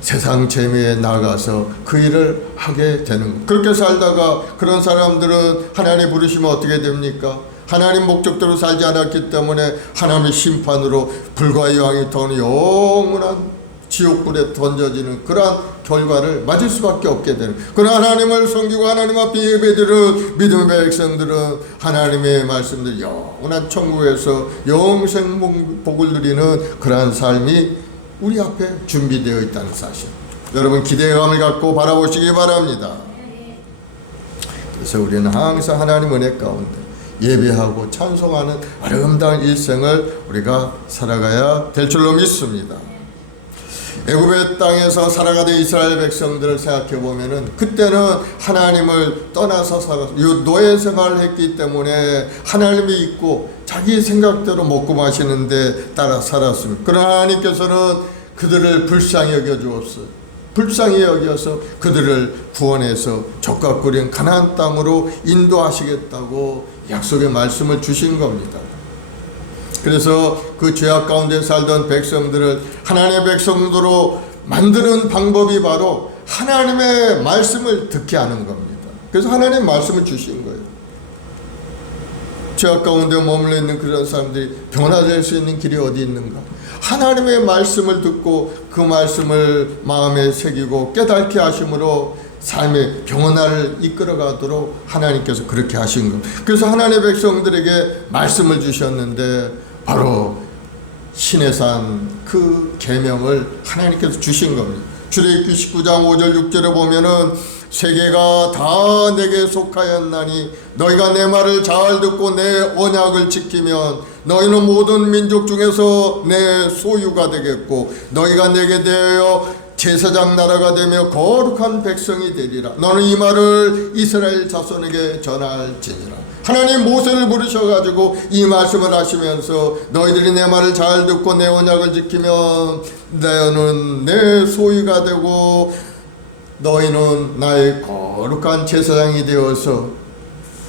세상 재미에 나가서 그 일을 하게 되는 겁니다. 그렇게 살다가 그런 사람들은 하나님 부르시면 어떻게 됩니까? 하나님 목적대로 살지 않았기 때문에 하나님의 심판으로 불과 여왕이 터는 영원한 지옥불에 던져지는 그러한 결과를 맞을 수밖에 없게 되는. 그러나 하나님을 섬기고 하나님 앞에 예배드리는 믿음의 백성들은 하나님의 말씀들 영원한 천국에서 영생 복을 누리는 그러한 삶이 우리 앞에 준비되어 있다는 사실. 여러분 기대감을 갖고 바라보시기 바랍니다. 그래서 우리는 항상 하나님 은혜 가운데 예배하고 찬송하는 아름다운 일생을 우리가 살아가야 될 줄로 믿습니다. 애굽의 땅에서 살아가던 이스라엘 백성들을 생각해 보면은 그때는 하나님을 떠나서 살아서 노예 생활을 했기 때문에 하나님이 있고 자기 생각대로 먹고 마시는데 따라 살았습니다. 그러나 하나님께서는 그들을 불쌍히 여겨 주었어요. 불쌍히 여겨서 그들을 구원해서 젖과 꿀인 가나안 땅으로 인도하시겠다고 약속의 말씀을 주신 겁니다. 그래서 그 죄악 가운데 살던 백성들을 하나님의 백성으로 만드는 방법이 바로 하나님의 말씀을 듣게 하는 겁니다. 그래서 하나님의 말씀을 주신 거예요. 죄악 가운데 머물러 있는 그런 사람들이 변화될 수 있는 길이 어디 있는가? 하나님의 말씀을 듣고 그 말씀을 마음에 새기고 깨닫게 하심으로 삶의 병원을 이끌어가도록 하나님께서 그렇게 하신 것. 그래서 하나님의 백성들에게 말씀을 주셨는데 바로 시내산 그 계명을 하나님께서 주신 겁니다. 출애굽기 19장 5절 6절에 보면은 세계가 다 내게 속하였나니 너희가 내 말을 잘 듣고 내 언약을 지키면 너희는 모든 민족 중에서 내 소유가 되겠고 너희가 내게 대하여 제사장 나라가 되며 거룩한 백성이 되리라. 너는 이 말을 이스라엘 자손에게 전할지니라. 하나님 모세를 부르셔가지고 이 말씀을 하시면서 너희들이 내 말을 잘 듣고 내 언약을 지키면 너는 내 소유가 되고 너희는 나의 거룩한 제사장이 되어서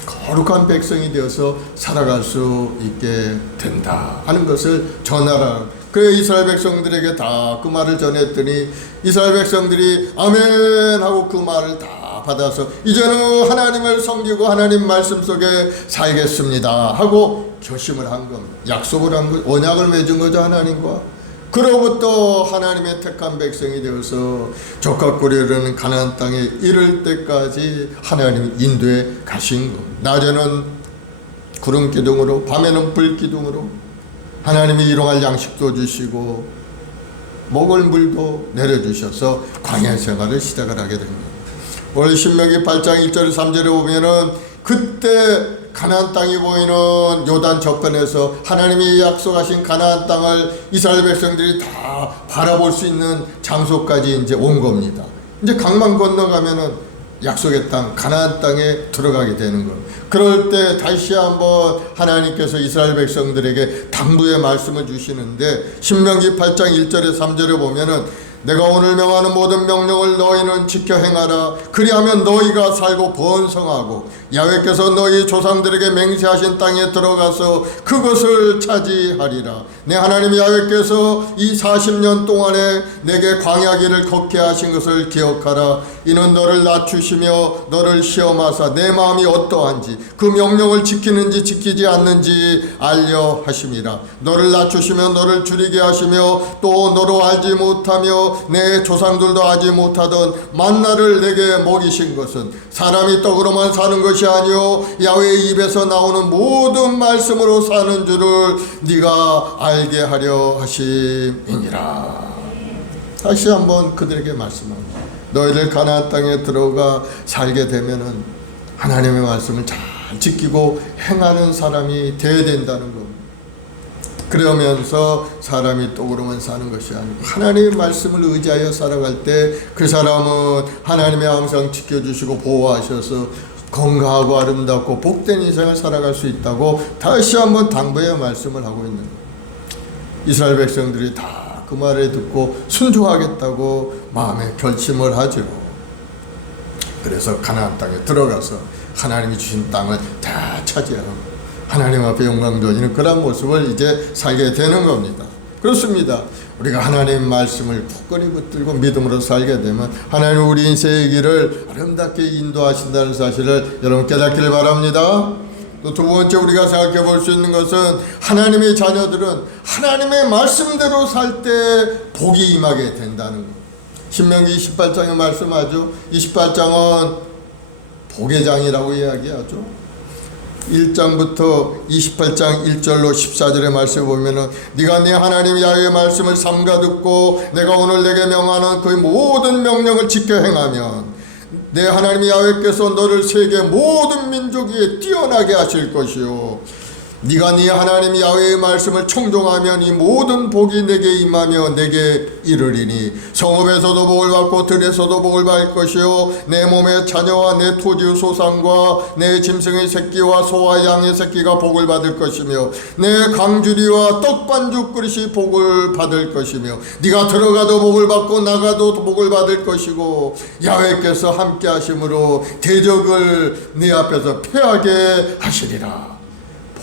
거룩한 백성이 되어서 살아갈 수 있게 된다 하는 것을 전하라. 그래 이스라엘 백성들에게 다 그 말을 전했더니 이스라엘 백성들이 아멘 하고 그 말을 다 받아서 이제는 하나님을 섬기고 하나님 말씀 속에 살겠습니다 하고 결심을 한 겁니다. 약속을 한 거, 언약을 맺은 거죠 하나님과. 그로부터 하나님의 택한 백성이 되어서 적각고리라는 가나안 땅에 이를 때까지 하나님 인도에 가신 겁니다. 낮에는 구름 기둥으로 밤에는 불 기둥으로 하나님이 일용할 양식도 주시고 먹을 물도 내려주셔서 광야 생활을 시작을 하게 됩니다. 오늘 신명기 8장 1절 3절에 보면은 그때 가나안 땅이 보이는 요단 저편에서 하나님이 약속하신 가나안 땅을 이스라엘 백성들이 다 바라볼 수 있는 장소까지 이제 온 겁니다. 이제 강만 건너가면은 약속의 땅 가나안 땅에 들어가게 되는 것. 그럴 때 다시 한번 하나님께서 이스라엘 백성들에게 당부의 말씀을 주시는데 신명기 8장 1절에 3절에 보면은 내가 오늘 명하는 모든 명령을 너희는 지켜 행하라. 그리하면 너희가 살고 번성하고 야훼께서 너희 조상들에게 맹세하신 땅에 들어가서 그것을 차지하리라. 내 하나님 야훼께서 이 40년 동안에 내게 광야길을 걷게 하신 것을 기억하라. 이는 너를 낮추시며 너를 시험하사 내 마음이 어떠한지 그 명령을 지키는지 지키지 않는지 알려 하심이라. 너를 낮추시며 너를 줄이게 하시며 또 너로 알지 못하며 내 조상들도 알지 못하던 만나를 내게 먹이신 것은 사람이 떡으로만 사는 것이 아니요 야훼의 입에서 나오는 모든 말씀으로 사는 줄을 네가 알게 하려 하심이니라. 다시 한번 그들에게 말씀합니다. 너희들 가나안 땅에 들어가 살게 되면은 하나님의 말씀을 잘 지키고 행하는 사람이 되어야 된다는 겁니다. 그러면서 사람이 떡으로만 사는 것이 아니고 하나님의 말씀을 의지하여 살아갈 때 그 사람은 하나님의 항상 지켜주시고 보호하셔서 건강하고 아름답고 복된 인생을 살아갈 수 있다고 다시 한번 당부의 말씀을 하고 있는 거예요. 이스라엘 백성들이 다 그 말을 듣고 순종하겠다고 마음에 결심을 하죠. 그래서 가나안 땅에 들어가서 하나님이 주신 땅을 다 차지하고 하나님 앞에 영광 돌리는 그런 모습을 이제 살게 되는 겁니다. 그렇습니다. 우리가 하나님 말씀을 굳건히 붙들고 믿음으로 살게 되면 하나님 우리 인생의 길을 아름답게 인도하신다는 사실을 여러분 깨닫기를 바랍니다. 또 두 번째 우리가 생각해 볼 수 있는 것은 하나님의 자녀들은 하나님의 말씀대로 살 때 복이 임하게 된다는 것. 신명기 28장에 말씀하죠. 28장은 복의 장이라고 이야기하죠. 1장부터 28장 1절로 14절의 말씀을 보면은 네가 네 하나님 야훼의 말씀을 삼가 듣고 내가 오늘 내게 명하는 그 모든 명령을 지켜 행하면 내 하나님 야훼께서 너를 세계 모든 민족 위에 뛰어나게 하실 것이요 네가 네 하나님 야훼의 말씀을 청종하면 이 모든 복이 내게 임하며 내게 이르리니 성읍에서도 복을 받고 들에서도 복을 받을 것이요 내 몸의 자녀와 내 토지의 소산과 내 짐승의 새끼와 소와 양의 새끼가 복을 받을 것이며 내 강주리와 떡반죽 그릇이 복을 받을 것이며 네가 들어가도 복을 받고 나가도 복을 받을 것이고 야훼께서 함께 하심으로 대적을 네 앞에서 패하게 하시리라.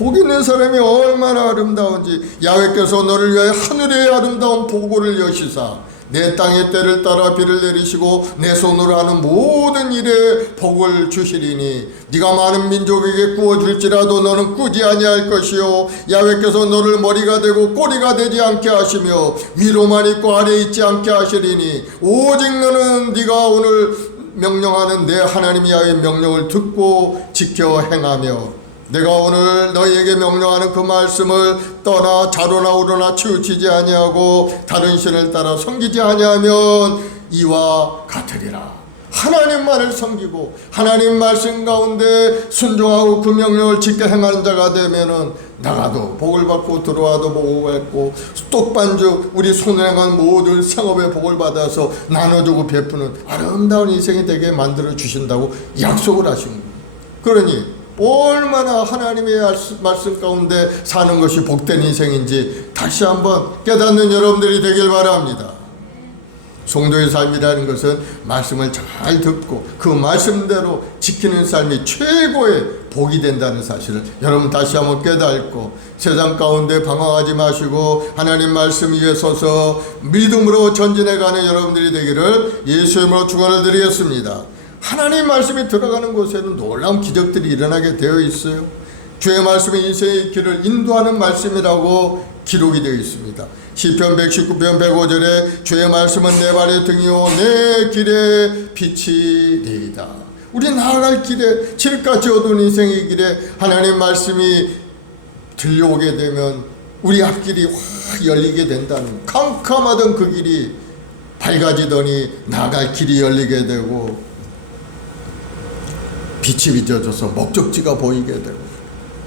복 있는 사람이 얼마나 아름다운지 야훼께서 너를 위하여 하늘의 아름다운 보고를 여시사 내 땅의 때를 따라 비를 내리시고 내 손으로 하는 모든 일에 복을 주시리니 네가 많은 민족에게 구워줄지라도 너는 꾸지 아니할 것이요 야훼께서 너를 머리가 되고 꼬리가 되지 않게 하시며 위로만 있고 아래 있지 않게 하시리니 오직 너는 네가 오늘 명령하는 내 하나님 야훼의 명령을 듣고 지켜 행하며 내가 오늘 너희에게 명령하는 그 말씀을 떠나 좌로나 우로나 치우치지 아니하고 다른 신을 따라 섬기지 아니하면 이와 같으리라. 하나님만을 섬기고 하나님 말씀 가운데 순종하고 그 명령을 지켜 행하는 자가 되면은 나가도 복을 받고 들어와도 복을 받고 똑반죽 우리 손에 행한 모든 생업의 복을 받아서 나눠주고 베푸는 아름다운 인생이 되게 만들어 주신다고 약속을 하신 거예요. 그러니 얼마나 하나님의 말씀 가운데 사는 것이 복된 인생인지 다시 한번 깨닫는 여러분들이 되길 바랍니다. 성도의 삶이라는 것은 말씀을 잘 듣고 그 말씀대로 지키는 삶이 최고의 복이 된다는 사실을 여러분 다시 한번 깨닫고 세상 가운데 방황하지 마시고 하나님 말씀 위에 서서 믿음으로 전진해가는 여러분들이 되기를 예수의 이름으로 축원을 드리겠습니다. 하나님 말씀이 들어가는 곳에는 놀라운 기적들이 일어나게 되어 있어요. 주의 말씀이 인생의 길을 인도하는 말씀이라고 기록이 되어 있습니다. 시편 119편 105절에 주의 말씀은 내 발의 등이요 내 길의 빛이리이다. 우리 나아갈 길에 칠흑같이 어두운 인생의 길에 하나님 말씀이 들려오게 되면 우리 앞길이 확 열리게 된다는, 캄캄하던 그 길이 밝아지더니 나아갈 길이 열리게 되고 빛이 비춰져서 목적지가 보이게 되고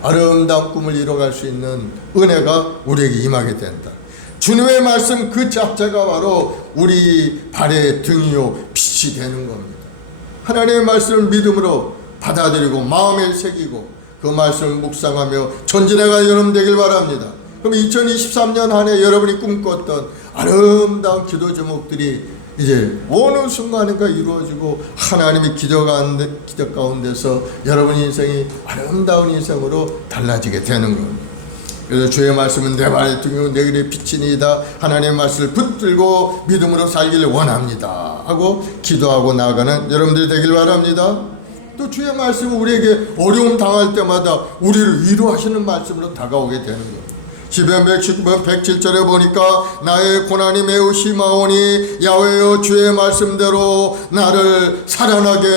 아름다운 꿈을 이뤄갈 수 있는 은혜가 우리에게 임하게 된다. 주님의 말씀 그 자체가 바로 우리 발의 등이요 빛이 되는 겁니다. 하나님의 말씀을 믿음으로 받아들이고 마음에 새기고 그 말씀을 묵상하며 전진해가 여러분 되길 바랍니다. 그럼 2023년 한 해 여러분이 꿈꿨던 아름다운 기도 제목들이 이제 어느 순간인가 이루어지고 하나님의 기적 가운데서 여러분 인생이 아름다운 인생으로 달라지게 되는 겁니다. 그래서 주의 말씀은 내 발의 등이요 내 길의 빛이니이다. 하나님의 말씀을 붙들고 믿음으로 살기를 원합니다 하고 기도하고 나아가는 여러분들이 되길 바랍니다. 또 주의 말씀은 우리에게 어려움 당할 때마다 우리를 위로하시는 말씀으로 다가오게 되는 겁니다. 시편 119편 107절에 보니까 나의 고난이 매우 심하오니 야훼여 주의 말씀대로 나를 살아나게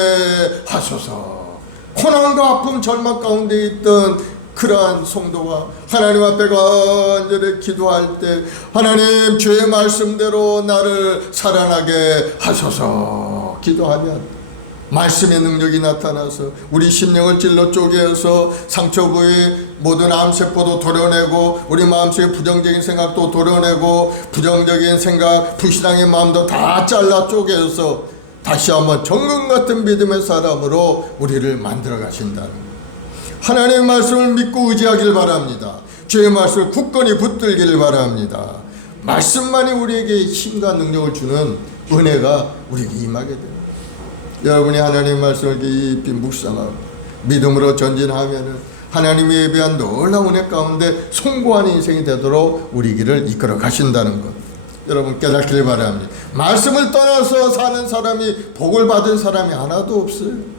하소서. 고난과 아픔 절망 가운데 있던 그러한 성도가 하나님 앞에 간절히 기도할 때 하나님 주의 말씀대로 나를 살아나게 하소서 기도하면 말씀의 능력이 나타나서 우리 심령을 찔러 쪼개어서 상처 부위 모든 암세포도 도려내고 우리 마음속의 부정적인 생각도 도려내고 부정적인 생각, 불신앙의 마음도 다 잘라 쪼개서 다시 한번 정금 같은 믿음의 사람으로 우리를 만들어 가신다는 거예요. 하나님의 말씀을 믿고 의지하길 바랍니다. 주의 말씀을 굳건히 붙들기를 바랍니다. 말씀만이 우리에게 힘과 능력을 주는 은혜가 우리에게 임하게 됩니다. 여러분이 하나님의 말씀을 깊이 묵상하고 믿음으로 전진하면은 하나님의 예배한 놀라운 은혜 가운데 송구한 인생이 되도록 우리 길을 이끌어 가신다는 것 여러분 깨닫기를 바랍니다. 말씀을 떠나서 사는 사람이 복을 받은 사람이 하나도 없어요.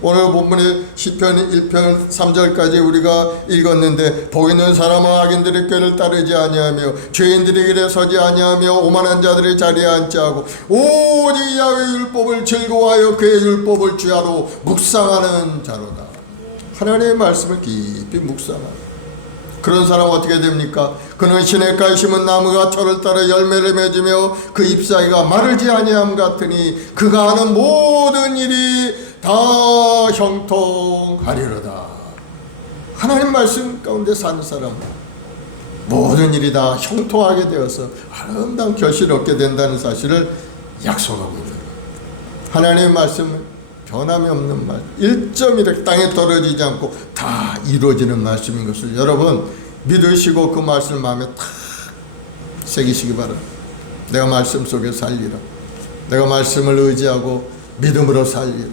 오늘 본문의 시편 1편 3절까지 우리가 읽었는데 복 있는 사람은 악인들의 꾀를 따르지 아니하며 죄인들의 길에 서지 아니하며 오만한 자들의 자리에 앉지 않고 오직 야훼의 율법을 즐거워하여 그의 율법을 주야로 묵상하는 자로다. 하나님의 말씀을 깊이 묵상하라. 그런 사람은 어떻게 됩니까? 그는 시냇가에 심은 나무가 철을 따라 열매를 맺으며 그 잎사귀가 마르지 아니함 같으니 그가 하는 모든 일이 다 형통하리로다. 하나님 말씀 가운데 사는 사람 모든 일이 다 형통하게 되어서 아름다운 결실을 얻게 된다는 사실을 약속하고 있는 거예요. 하나님의 말씀은 변함이 없는 말 1.1획 땅에 떨어지지 않고 다 이루어지는 말씀인 것을 여러분 믿으시고 그 말씀을 마음에 탁 새기시기 바랍니다. 내가 말씀 속에 살리라. 내가 말씀을 의지하고 믿음으로 살리라.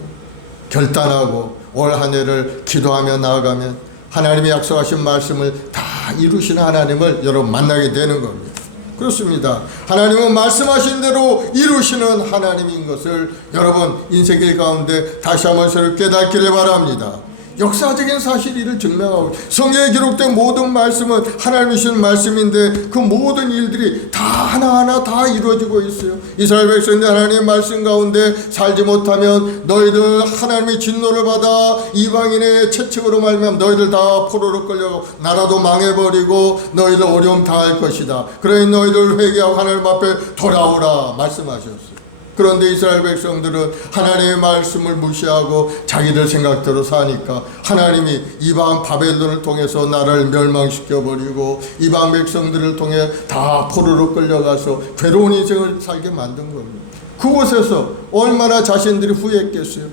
결단하고 올 한 해를 기도하며 나아가면 하나님이 약속하신 말씀을 다 이루시는 하나님을 여러분 만나게 되는 겁니다. 그렇습니다. 하나님은 말씀하신 대로 이루시는 하나님인 것을 여러분 인생길 가운데 다시 한번 새로 깨닫기를 바랍니다. 역사적인 사실이 이를 증명하고 성경에 기록된 모든 말씀은 하나님이 주신 말씀인데 그 모든 일들이 다 하나하나 다 이루어지고 있어요. 이스라엘 백성들 하나님의 말씀 가운데 살지 못하면 너희들 하나님의 진노를 받아 이방인의 채찍으로 말미암아 너희들 다 포로로 끌려가고 나라도 망해버리고 너희들 어려움 당할 것이다. 그러니 너희들 회개하고 하나님 앞에 돌아오라 말씀하셨어요. 그런데 이스라엘 백성들은 하나님의 말씀을 무시하고 자기들 생각대로 사니까 하나님이 이방 바벨론을 통해서 나라를 멸망시켜버리고 이방 백성들을 통해 다 포로로 끌려가서 괴로운 인생을 살게 만든 겁니다. 그곳에서 얼마나 자신들이 후회했겠어요.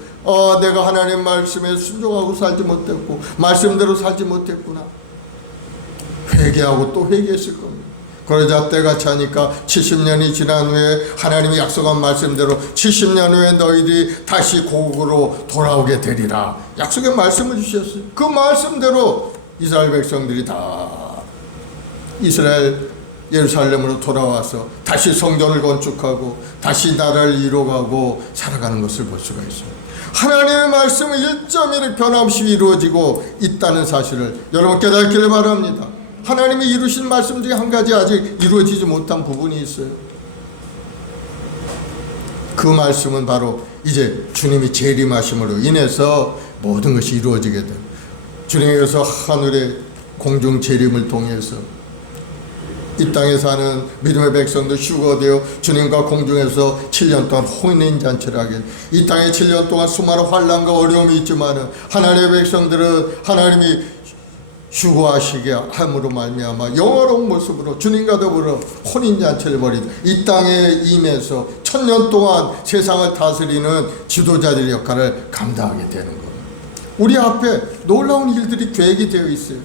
내가 하나님 말씀에 순종하고 살지 못했고 말씀대로 살지 못했구나. 회개하고 또 회개했을 겁니다. 그러자 때가 차니까 70년이 지난 후에 하나님이 약속한 말씀대로 70년 후에 너희들이 다시 고국으로 돌아오게 되리라 약속의 말씀을 주셨어요. 그 말씀대로 이스라엘 백성들이 다 이스라엘 예루살렘으로 돌아와서 다시 성전을 건축하고 다시 나라를 이뤄가고 살아가는 것을 볼 수가 있습니다. 하나님의 말씀은 1.1이 변함없이 이루어지고 있다는 사실을 여러분 깨닫기를 바랍니다. 하나님이 이루신 말씀 중에 한 가지 아직 이루어지지 못한 부분이 있어요. 그 말씀은 바로 이제 주님이 재림하심으로 인해서 모든 것이 이루어지게 돼요. 주님께서 하늘의 공중 재림을 통해서 이 땅에 사는 믿음의 백성도 휴거되어 주님과 공중에서 7년 동안 혼인잔치를 하게 이 땅에 7년 동안 수많은 환난과 어려움이 있지만 하나님의 백성들은 하나님이 휴거하시게 함으로 말미암아 영원한 모습으로 주님과 더불어 혼인잔치를 벌이다. 이 땅에 임해서 1000년 동안 세상을 다스리는 지도자들의 역할을 감당하게 되는 겁니다. 우리 앞에 놀라운 일들이 계획이 되어 있어요.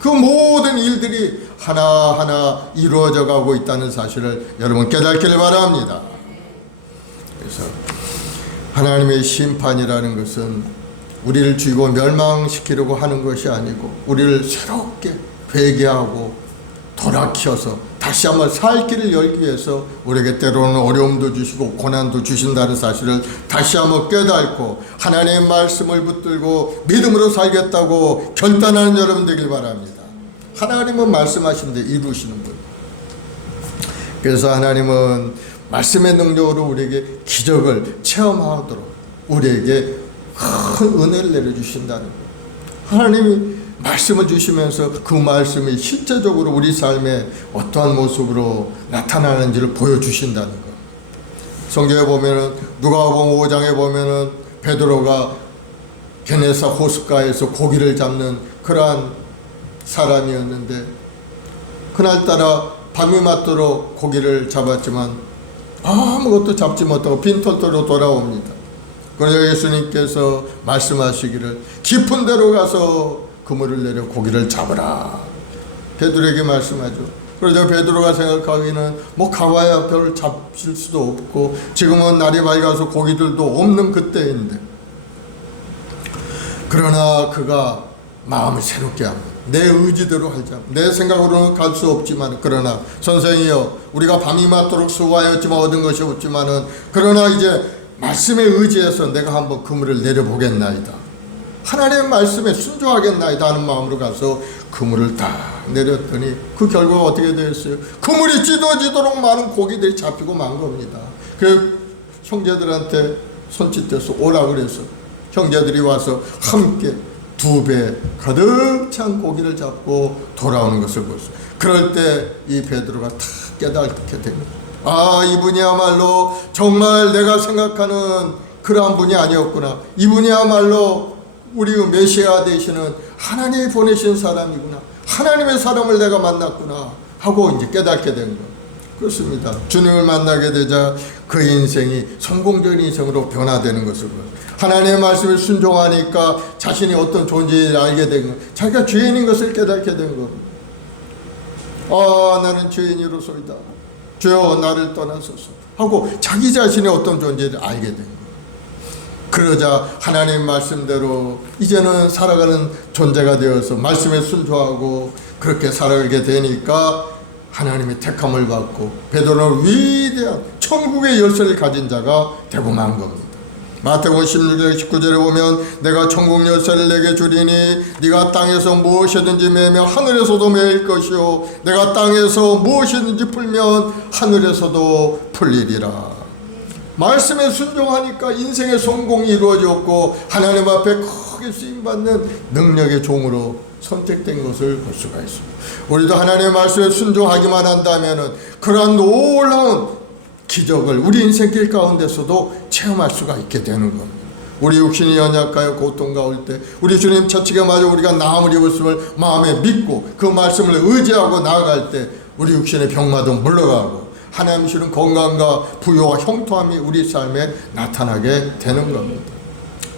그 모든 일들이 하나하나 이루어져 가고 있다는 사실을 여러분 깨닫기를 바랍니다. 그래서 하나님의 심판이라는 것은 우리를 죽이고 멸망시키려고 하는 것이 아니고 우리를 새롭게 회개하고 돌아켜서 다시 한번 살 길을 열기 위해서 우리에게 때로는 어려움도 주시고 고난도 주신다는 사실을 다시 한번 깨닫고 하나님의 말씀을 붙들고 믿음으로 살겠다고 결단하는 여러분 되길 바랍니다. 하나님은 말씀하신 데 이루시는 분. 그래서 하나님은 말씀의 능력으로 우리에게 기적을 체험하도록 우리에게 큰 은혜를 내려주신다는 거예요. 하나님이 말씀을 주시면서 그 말씀이 실제적으로 우리 삶에 어떠한 모습으로 나타나는지를 보여주신다는 거예요. 성경에 보면은 누가복음 5장에 보면은 베드로가 게네사 호숫가에서 고기를 잡는 그러한 사람이었는데 그날따라 밤이 맞도록 고기를 잡았지만 아무것도 잡지 못하고 빈털터로 돌아옵니다. 그러자 예수님께서 말씀하시기를 깊은 데로 가서 그물을 내려 고기를 잡으라 베드로에게 말씀하죠. 그러자 베드로가 생각하기는 뭐 가봐야 별을 잡힐 수도 없고 지금은 날이 밝아서 고기들도 없는 그때인데 그러나 그가 마음을 새롭게 합니다. 내 의지대로 하자. 내 생각으로는 갈 수 없지만 그러나 선생이여 우리가 밤이 맞도록 수고하였지만 얻은 것이 없지만은 그러나 이제 말씀에 의지해서 내가 한번 그물을 내려보겠나이다. 하나님의 말씀에 순종하겠나이다 하는 마음으로 가서 그물을 딱 내렸더니 그 결과가 어떻게 되었어요? 그물이 찢어지도록 많은 고기들이 잡히고 만 겁니다. 그 형제들한테 손짓해서 오라 그래서 형제들이 와서 함께 2배 가득 찬 고기를 잡고 돌아오는 것을 보았어요. 그럴 때 이 베드로가 탁 깨닫게 됩니다. 이분이야말로 정말 내가 생각하는 그러한 분이 아니었구나. 이분이야말로 우리 메시아 되시는 하나님이 보내신 사람이구나. 하나님의 사람을 내가 만났구나 하고 이제 깨닫게 된 거예요. 그렇습니다. 주님을 만나게 되자 그 인생이 성공적인 인생으로 변화되는 것을 봐요. 하나님의 말씀을 순종하니까 자신이 어떤 존재를 알게 된 거예요. 자기가 죄인인 것을 깨닫게 된 거예요. 나는 죄인이로소이다. 주여 나를 떠나소서 하고 자기 자신의 어떤 존재를 알게 된 거예요. 그러자 하나님 말씀대로 이제는 살아가는 존재가 되어서 말씀에 순종하고 그렇게 살아가게 되니까 하나님의 택함을 받고 베드로는 위대한 천국의 열쇠를 가진 자가 되고 만 겁니다. 마태복음 16장 19절에 보면 내가 천국 열쇠를 내게 주리니 네가 땅에서 무엇이든지 매면 하늘에서도 매일 것이요 내가 땅에서 무엇이든지 풀면 하늘에서도 풀리리라. 말씀에 순종하니까 인생의 성공이 이루어졌고 하나님 앞에 크게 쓰임받는 능력의 종으로 선택된 것을 볼 수가 있습니다. 우리도 하나님의 말씀에 순종하기만 한다면 그러한 놀라운 기적을 우리 인생길 가운데서도 체험할 수가 있게 되는 겁니다. 우리 육신이 연약하여 고통가 올 때 우리 주님 처치가 마저 우리가 나음을 입었음을 마음에 믿고 그 말씀을 의지하고 나아갈 때 우리 육신의 병마도 물러가고 하나님 주시는 건강과 부요와 형통함이 우리 삶에 나타나게 되는 겁니다.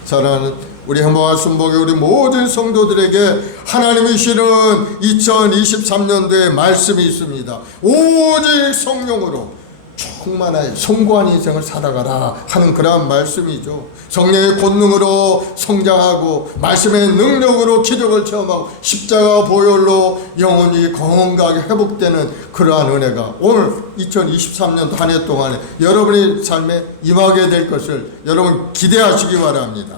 사랑하는 우리 행복한 순복의 우리 모든 성도들에게 하나님이 주시는 2023년도에 말씀이 있습니다. 오직 성령으로 충만하여 성공한 인생을 살아가라 하는 그러한 말씀이죠. 성령의 권능으로 성장하고 말씀의 능력으로 기적을 체험하고 십자가 보혈로 영혼이 건강하게 회복되는 그러한 은혜가 오늘 2023년도 한 해 동안에 여러분의 삶에 임하게 될 것을 여러분 기대하시기 바랍니다.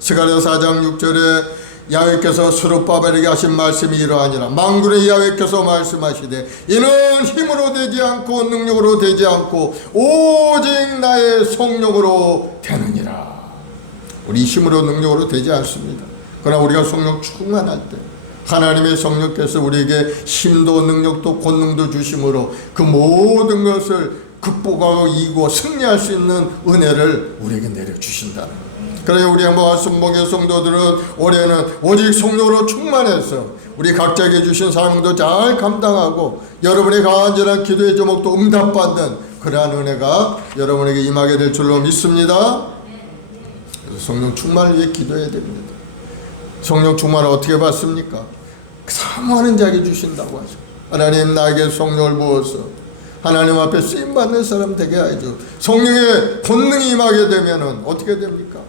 스가랴서 4장 6절에 야훼께서 스룹바벨에게 하신 말씀이 이러하니라. 만군의 야훼께서 말씀하시되 이는 힘으로 되지 않고 능력으로 되지 않고 오직 나의 성령으로 되느니라. 우리 힘으로 능력으로 되지 않습니다. 그러나 우리가 성령 충만할 때 하나님의 성령께서 우리에게 힘도 능력도 권능도 주심으로 그 모든 것을 극복하고 이기고 승리할 수 있는 은혜를 우리에게 내려주신다는 거예요. 그래서 우리 행복한 순복의 성도들은 올해는 오직 성령으로 충만해서 우리 각자에게 주신 사명도 잘 감당하고 여러분의 간절한 기도의 제목도 응답받는 그러한 은혜가 여러분에게 임하게 될 줄로 믿습니다. 그래서 성령 충만을 위해 기도해야 됩니다. 성령 충만을 어떻게 받습니까? 사모하는 자에게 주신다고 하죠. 하나님 나에게 성령을 부어서 하나님 앞에 쓰임받는 사람 되게 하죠. 성령의 권능이 임하게 되면 어떻게 됩니까?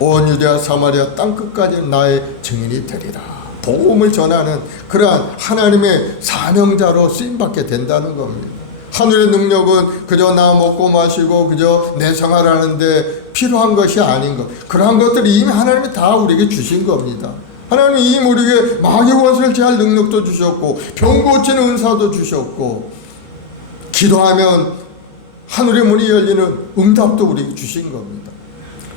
온 유대와 사마리아 땅끝까지 나의 증인이 되리라. 복음을 전하는 그러한 하나님의 사명자로 쓰임받게 된다는 겁니다. 하늘의 능력은 그저 나 먹고 마시고 그저 내 생활하는데 필요한 것이 아닌 것. 그러한 것들이 이미 하나님이 다 우리에게 주신 겁니다. 하나님이 이미 우리에게 마귀의 권세를 제할 능력도 주셨고 병 고치는 은사도 주셨고 기도하면 하늘의 문이 열리는 응답도 우리에게 주신 겁니다.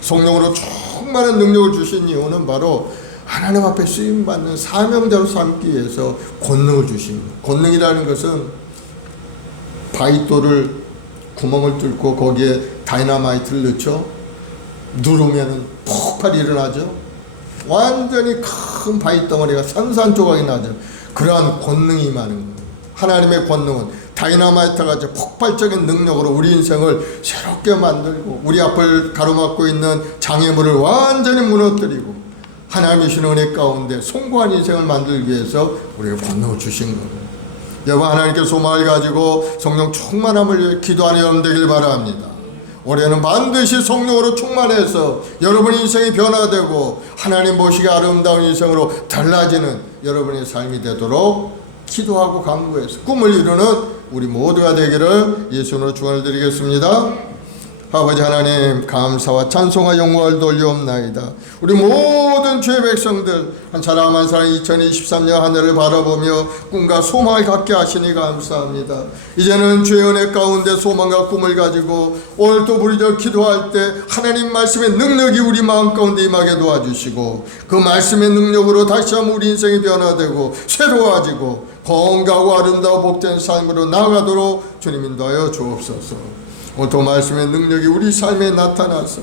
성령으로 충만한 능력을 주신 이유는 바로 하나님 앞에 쓰임받는 사명자로 삼기 위해서 권능을 주신 거예요. 권능이라는 것은 바위돌을 구멍을 뚫고 거기에 다이너마이트를 넣죠. 누르면 폭발이 일어나죠. 완전히 큰 바위덩어리가 산산조각이 나죠. 그러한 권능이 임하는 거예요. 하나님의 권능은 다이너마이트 같이 폭발적인 능력으로 우리 인생을 새롭게 만들고 우리 앞을 가로막고 있는 장애물을 완전히 무너뜨리고 하나님의 주신 은혜 가운데 송구한 인생을 만들기 위해서 우리에게 권능을 주신 겁니다. 여러분 하나님께 소망을 가지고 성령 충만함을 위해 기도하는 여러분 되길 바랍니다. 올해는 반드시 성령으로 충만해서 여러분 인생이 변화되고 하나님 보시기에 아름다운 인생으로 달라지는 여러분의 삶이 되도록 기도하고 간구해서 꿈을 이루는 우리 모두가 되기를 예수님으로 축원을 드리겠습니다. 아버지 하나님 감사와 찬송과 영광을 돌리옵나이다. 우리 모든 주의 백성들 한 사람 한 사람 2023년 한 해를 바라보며 꿈과 소망을 갖게 하시니 감사합니다. 이제는 주의 은혜 가운데 소망과 꿈을 가지고 오늘도 부르짖어 기도할 때 하나님 말씀의 능력이 우리 마음 가운데 임하게 도와주시고 그 말씀의 능력으로 다시 한번 우리 인생이 변화되고 새로워지고 건강하고 아름다워 복된 삶으로 나아가도록 주님 인도하여 주옵소서. 오늘도 말씀의 능력이 우리 삶에 나타나서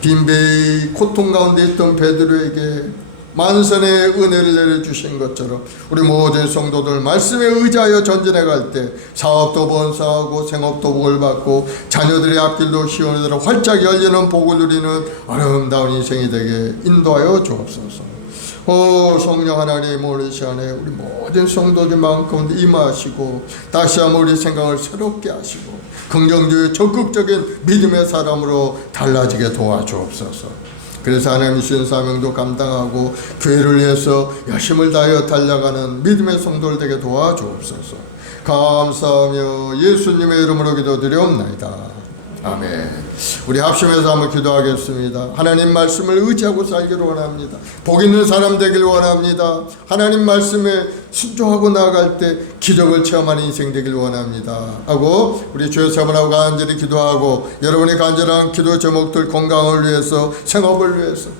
빈배의 고통 가운데 있던 베드로에게 만선의 은혜를 내려주신 것처럼 우리 모든 성도들 말씀에 의지하여 전진해 갈 때 사업도 번성하고 생업도 복을 받고 자녀들의 앞길도 시원하도록 활짝 열리는 복을 누리는 아름다운 인생이 되게 인도하여 주옵소서. 성령 하나님 오늘 시간에 우리 모든 성도들 마음 가운데 임하시고 다시 한번 우리 생각을 새롭게 하시고 긍정적이고 적극적인 믿음의 사람으로 달라지게 도와주옵소서. 그래서 하나님 주신 사명도 감당하고 교회를 위해서 열심을 다하여 달려가는 믿음의 성도를 되게 도와주옵소서. 감사하며 예수님의 이름으로 기도드리옵나이다. 아멘. 우리 합심해서 한번 기도하겠습니다. 하나님 말씀을 의지하고 살기를 원합니다. 복 있는 사람 되길 원합니다. 하나님 말씀에 순종하고 나아갈 때 기적을 체험하는 인생 되길 원합니다 하고 우리 주여 세 번하고 간절히 기도하고 여러분의 간절한 기도 제목들, 건강을 위해서, 생업을 위해서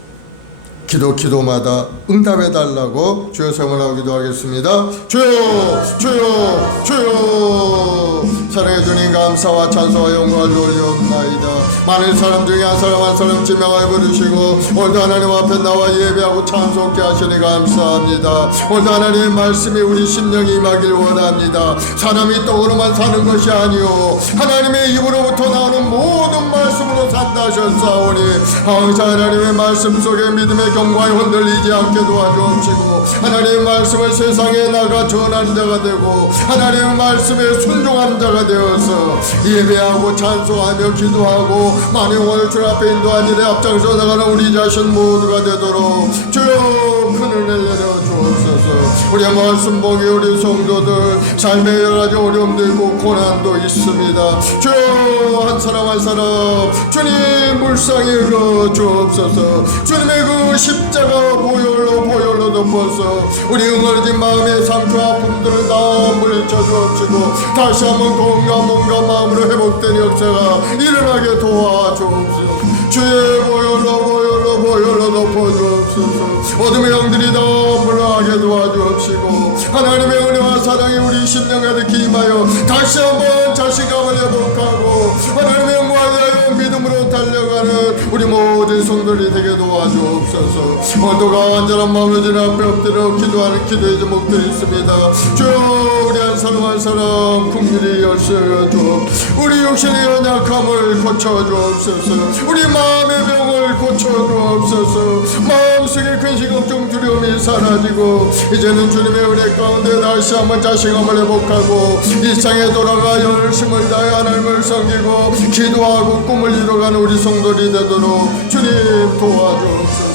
기도마다 응답해 달라고 주여 세 번하고 기도하겠습니다. 주여 주여 주여. 사랑해 주님 감사와 찬송과 영광을 올려옵나이다. 많은 사람 중에 한 사람 한 사람 지명하여 부르시고 오늘도 하나님 앞에 나와 예배하고 찬송케 하시니 감사합니다. 오늘도 하나님의 말씀이 우리 심령에 임하길 원합니다. 사람이 떡으로만 사는 것이 아니오 하나님의 입으로부터 나오는 모든 말씀으로 산다 하셨사오니 항상 하나님의 말씀 속에 믿음의 경과에 흔들리지 않게 도와주옵시고 하나님의 말씀을 세상에 나가 전하는 자가 되고 하나님의 말씀에 순종하는 자가 되어서 예배하고 찬송하며 기도하고 많은 영혼을 주 앞에 인도한 일에 앞장서 나가는 우리 자신 모두가 되도록 주여 큰 은혜를 내려 주옵소서. 우리의 말씀 보기 우리 성도들 삶의 여러 가지 어려움도 있고 고난도 있습니다. 주여 한 사람 한 사람 주님 물상에 흘러 주옵소서. 주님의 그 십자가 보혈로 덮어서 우리 응어진 마음의 상처 아픔들을 다 물리쳐 주옵시고 다시 한번 건강 몸과 마음으로 회복된 역사가 일어나게 도와주옵소서. 주의 보혈로 덮어주옵소서. 어둠의 영들이 다 물러가게 도와주옵시고 하나님의 은혜와 사랑이 우리 심령 가득히 임하여 다시 한번 자신감을 회복하고 하나님의 영광을 위하여 믿음으로 달려가는 우리 모든 성도들이 되게 도와주옵소서. 오늘도 간절한 마음으로 주님 앞에 엎드려 기도하는 기도의 제목들이 있습니다. 주여 우리 한 사람 한 사람 긍휼히 여셔주옵소서. 우리 육신의 연약함을 고쳐주옵소서. 우리 마음의 병을 고쳐주옵소서. 마음속에 근심 걱정 두려움이 사라지고 이제는 주님의 은혜 가운데 다시 한번 자신감을 회복하고 일상에 돌아가 열심을 다해 하나님을 섬기고 기도하고 꿈을 이뤄가는 우리 성도들이 되도록 주님 도와주옵소서.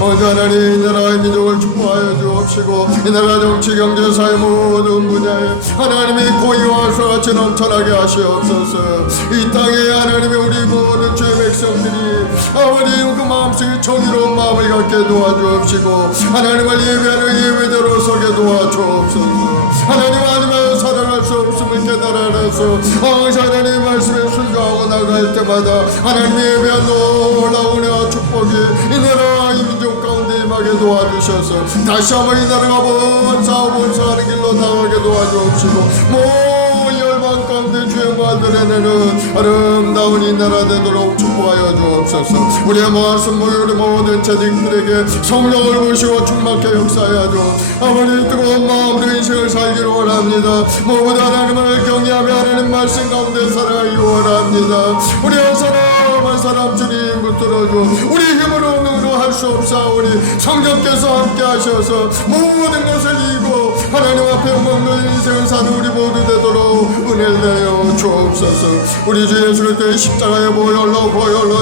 오늘 하나님 이 나라의 민족을 축복하여 주옵시고 이 나라 정치 경제 사회 모든 분야에 하나님의 공의와 수같이 넘쳐나게 하시옵소서. 이 땅에 하나님의 우리 모든 죄 백성들이 아버지 그 마음속에 정의로운 마음을 갖게 도와주옵시고 하나님을 예배하는 예배대로 서게 도와주옵소서. 하나님 아니면 살아갈 수 없음을 깨달아서 하나님의 말씀에 순종하고 나갈 때마다 하나님의 예배한 놀라운 은혜와 축복이 이 나라 이 민족 가운데 임하게 도와주셔서 다시 한번 이 나라가 번사하는 길로 나가게 도와주옵시고 열방 가운데 주영과 드러내는 아름다운 이 나라 되도록 축복하여 주옵소서. 우리의 말씀 우리 모든 자식들에게 성령을 부으시고 충만케 역사하여 주 아버지 뜨거운 마음으로 인생을 살기를 원합니다. 무엇보다 하나님을 경외하며 하나님 말씀 가운데 살아가기 원합니다. 우리 한 사람 주님 붙들어줘. 우리 힘으로 능으로 할 수 없사오니 성령께서 함께 하셔서 모든 것을 이기고 하나님 앞에 영광된 인생을 사는 우리 모두 되도록 은혜를 내어 주옵소서. 우리 주 예수 그리스도의 십자가의 보혈로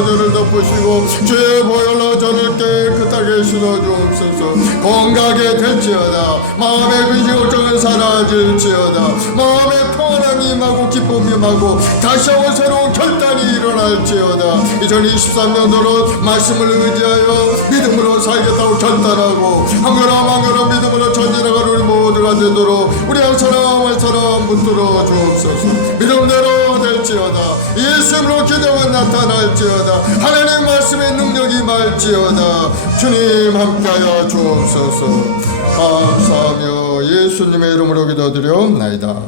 저를 덮으시고 주의 보혈로 저를 깨끗하게 씻어 주옵소서. 건강하게 될지어다. 마음의 근심 걱정은 사라질지어다. 마음의 평안함이 임하고 기쁨이 임하고 다시 한번 새로운 결단이 일어날지어다. 2023년도로 말씀을 의지하여 믿음으로 살겠다고 결단하고 한 걸음 믿음으로 전진하는 우리 모두가 되도록 우리 한 사람 한 사람 붙들어 주옵소서. 믿음대로 될지어다. 예수님으로 기적은 나타날지어다. 하나님의 말씀의 능력이 임할지어다. 주님 함께하여 주옵소서. 감사하며 예수님의 이름으로 기도드리옵나이다.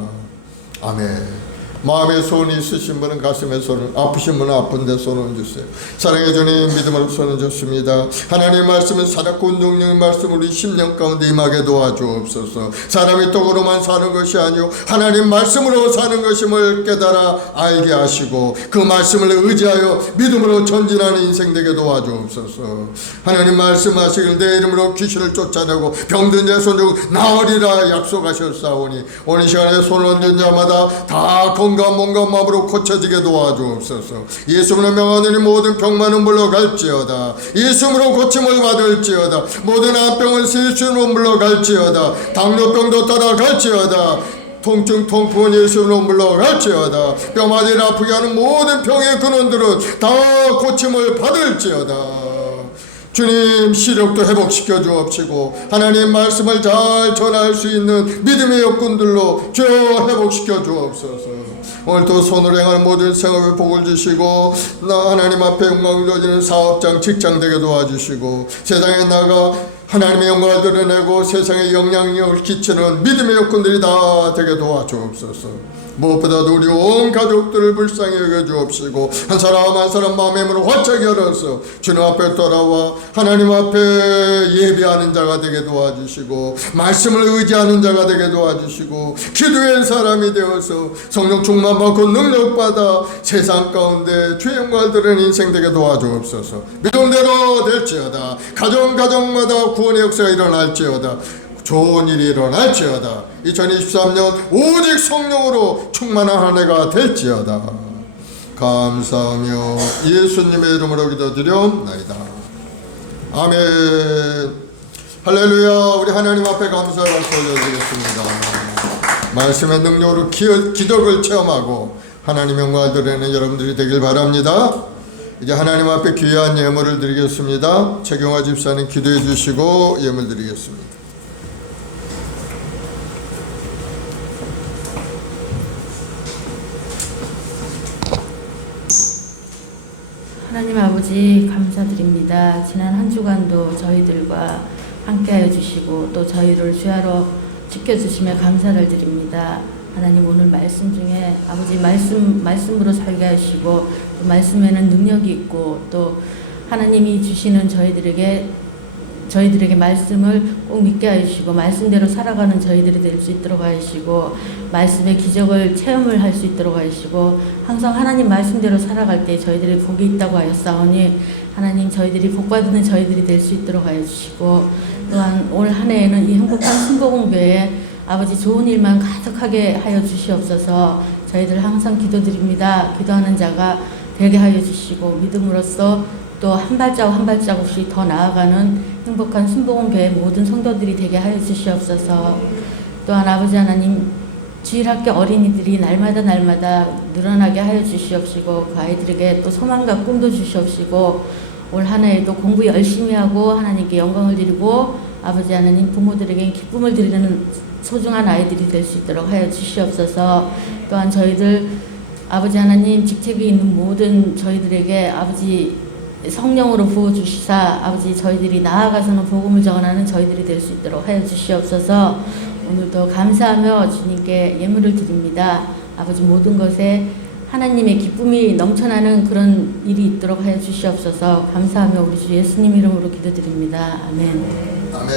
아멘. 마음에 소원이 있으신 분은 가슴에 손을, 아프신 분은 아픈데 손을 주세요. 사랑해 주님 믿음으로 손을 줬습니다. 하나님의 말씀은 살았고 능력의 말씀 우리 심령 가운데 임하게 도와주옵소서. 사람이 떡으로만 사는 것이 아니오 하나님 말씀으로 사는 것임을 깨달아 알게 하시고 그 말씀을 의지하여 믿음으로 전진하는 인생 되게 도와주옵소서. 하나님 말씀하시길 내 이름으로 귀신을 쫓아내고 병든 자 손 들고 나으리라 약속하셨사오니 오늘 시간에 손을 얹은 자마다 다 건강 온갖 마음으로 고쳐지게 도와주옵소서. 예수님의 명하노니 모든 병만은 물러갈지어다. 예수님으로 고침을 받을지어다. 모든 암병을 예수님으로 물러갈지어다. 당뇨병도 떠나갈지어다. 통증, 통풍은 예수님으로 물러갈지어다. 뼈마디를 아프게 하는 모든 병의 근원들은 다 고침을 받을지어다. 주님, 시력도 회복시켜 주옵시고 하나님 말씀을 잘 전할 수 있는 믿음의 여건들로 저 회복시켜 주옵소서. 오늘도 손으로 행하는 모든 생업에 복을 주시고 나 하나님 앞에 영광을 돌리는 사업장, 직장 되게 도와주시고 세상에 나가 하나님의 영광을 드러내고 세상에 영향력을 끼치는 믿음의 여건들이 다 되게 도와주옵소서. 무엇보다도 우리 온 가족들을 불쌍히 여겨주옵시고 한 사람 한 사람 마음의 문을 활짝 열어서 주님 앞에 돌아와 하나님 앞에 예배하는 자가 되게 도와주시고 말씀을 의지하는 자가 되게 도와주시고 기도의 사람이 되어서 성령 충만 받고 능력받아 세상 가운데 주의 영광을 드러내는 인생 되게 도와주옵소서. 믿음대로 될지어다. 가정마다 구원의 역사가 일어날지어다. 좋은 일이 일어날지어다. 2023년 오직 성령으로 충만한 한 해가 될지어다. 감사하며 예수님의 이름으로 기도드리옵나이다. 아멘. 할렐루야. 우리 하나님 앞에 감사의 박수 올려드리겠습니다. 말씀의 능력으로 기적을 체험하고 하나님의 영광을 드러내는 여러분들이 되길 바랍니다. 이제 하나님 앞에 귀한 예물을 드리겠습니다. 최경화 집사님 기도해 주시고 예물 드리겠습니다. 하나님 아버지 감사드립니다. 지난 한 주간도 저희들과 함께하여 주시고 또 저희를 주야로 지켜주시며 감사를 드립니다. 하나님 오늘 말씀 중에 아버지 말씀으로 살게 하시고 또 말씀에는 능력이 있고 또 하나님이 주시는 저희들에게 말씀을 꼭 믿게 하시고 말씀대로 살아가는 저희들이 될 수 있도록 하시고 말씀의 기적을 체험을 할 수 있도록 하시고 항상 하나님 말씀대로 살아갈 때 저희들이 복이 있다고 하였사오니 하나님 저희들이 복받는 저희들이 될 수 있도록 하여 주시고 또한 올 한 해에는 이 행복한 순복음교회에 아버지 좋은 일만 가득하게 하여 주시옵소서. 저희들 항상 기도드립니다. 기도하는 자가 되게 하여 주시고 믿음으로써 또 한 발자국씩 더 나아가는 행복한 순복음교회 모든 성도들이 되게 하여 주시옵소서. 또한 아버지 하나님 주일학교 어린이들이 날마다 늘어나게 하여 주시옵시고 그 아이들에게 또 소망과 꿈도 주시옵시고 올 한 해에도 공부 열심히 하고 하나님께 영광을 드리고 아버지 하나님 부모들에게 기쁨을 드리는 소중한 아이들이 될 수 있도록 하여 주시옵소서. 또한 저희들 아버지 하나님 직책이 있는 모든 저희들에게 아버지 성령으로 부어주시사 아버지 저희들이 나아가서는 복음을 전하는 저희들이 될 수 있도록 하여 주시옵소서. 오늘도 감사하며 주님께 예물을 드립니다. 아버지 모든 것에 하나님의 기쁨이 넘쳐나는 그런 일이 있도록 하여 주시옵소서. 감사하며 우리 주 예수님 이름으로 기도드립니다. 아멘. 아멘.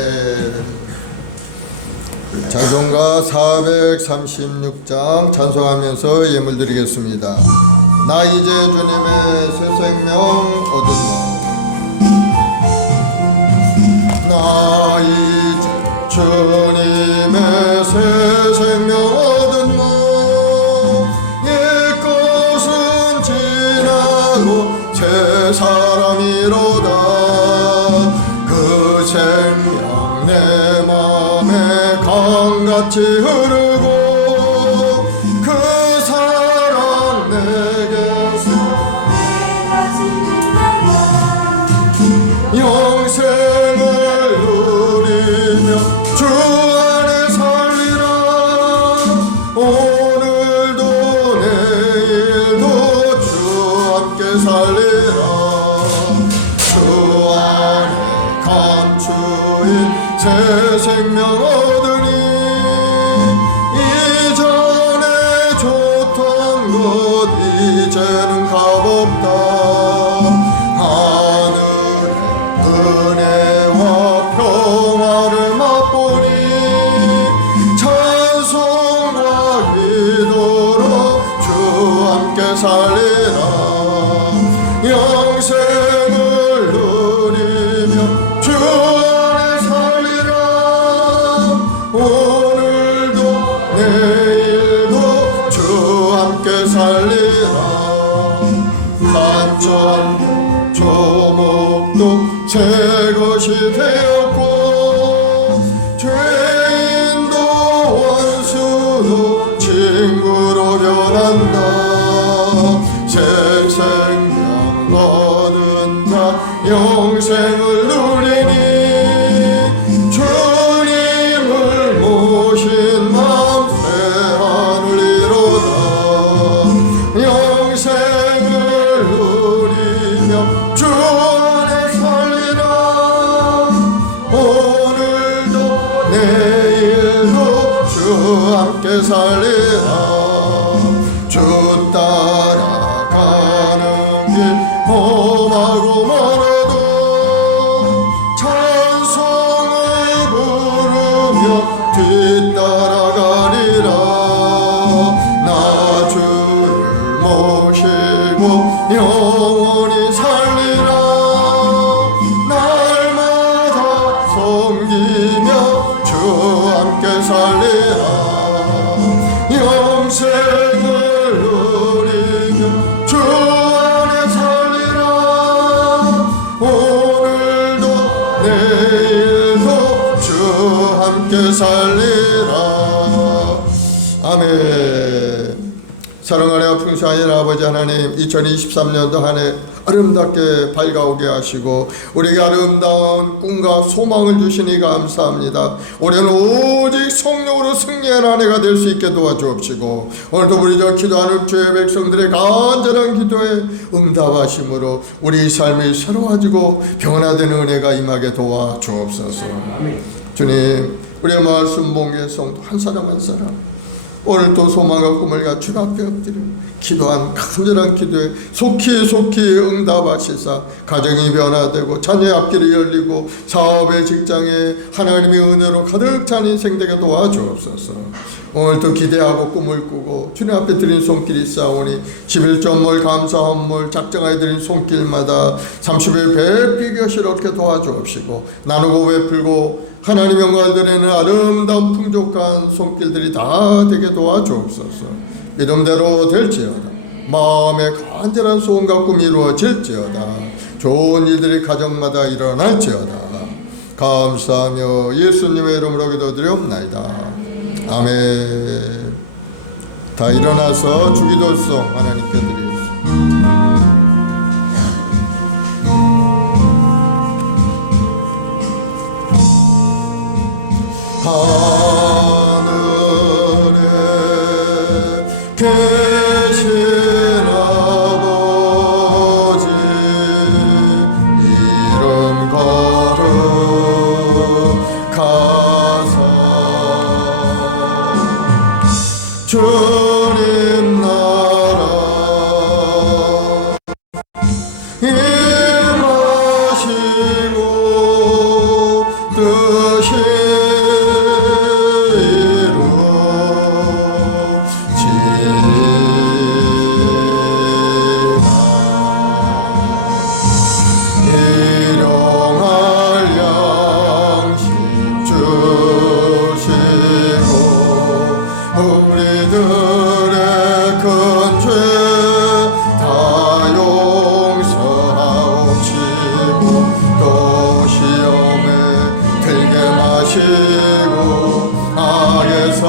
찬송가 436장 찬송하면서 예물 드리겠습니다. 나 이제 주님의 새 생명 얻은 나 이제 주님의 새 생명 얻은 옛 것은 지나고 새 사람이로다. 그 생명 내 맘에 강같이 흐르고 그 사랑 내게서 영생을 누리며 주 안에 살리라. 오늘도 내일도 주 함께 살리라. 주 안에 감추인 새 생명 얻으니 이전에 좋던 것 이제는 값없다. 하늘의 은혜와 평화를 맛보니 찬송과 기도로 주 함께 살리라. 영생을 누리며 주 안에 살리라. 오늘도 내일도 주 함께 천도 조목도 새 것이 되었고 죄인도 원수도 친구로 변한다. 새 생명 얻은 자 영생을 누리니 주님을 모신 마음 새하늘이로다. 영생을 누리며 주 안에 살리라. 오늘도 내일도 주 함께 살리라. 주 따라가는 길 험하고 멀어도 찬송을 부르며 뒤따라가리라. 나 주를 모시고 영원히 살리라. 날마다 섬기며 주 함께 살리라. 영생을 누리며 주 안에 살리라. 오늘도 내일도 주 함께 살리라. 아멘. 사랑하는 풍성하신 아버지 하나님, 2023년도 한 해 아름답게 밝아오게 하시고 우리에게 아름다운 꿈과 소망을 주시니 감사합니다. 올해는 오직 성령으로 승리하는 한 해가 될 수 있게 도와주옵시고 오늘도 우리 저 기도하는 주의 백성들의 간절한 기도에 응답하심으로 우리 삶이 새로워지고 변화되는 은혜가 임하게 도와주옵소서. 주님, 우리의 마을 순복의 성도 한 사람 한 사람 오늘 또 소망과 꿈을 갖춘 앞에 엎드려 기도한 간절한 기도에 속히 응답하시사 가정이 변화되고 자녀의 앞길이 열리고 사업의 직장에 하나님의 은혜로 가득 찬 인생 되게 도와주옵소서. 오늘도 기대하고 꿈을 꾸고 주님 앞에 드린 손길이 있사오니 11.몰 감사헌몰 작정하여 드린 손길마다 30일 배필 것을 얻게 도와주옵시고 나누고 베풀고 하나님 영광을 드리는 아름다운 풍족한 손길들이 다 되게 도와주옵소서. 믿음대로 될지어다. 마음의 간절한 소원과 꿈이 이루어질지어다. 좋은 일들이 가정마다 일어날지어다. 감사하며 예수님의 이름으로 기도드리옵나이다. 아멘. 다 일어나서 주기도송 하나님께 드리겠습니다. 하늘에 계신 아버지 이름 거룩하사 주님 나라 임하시고 뜻이 악에서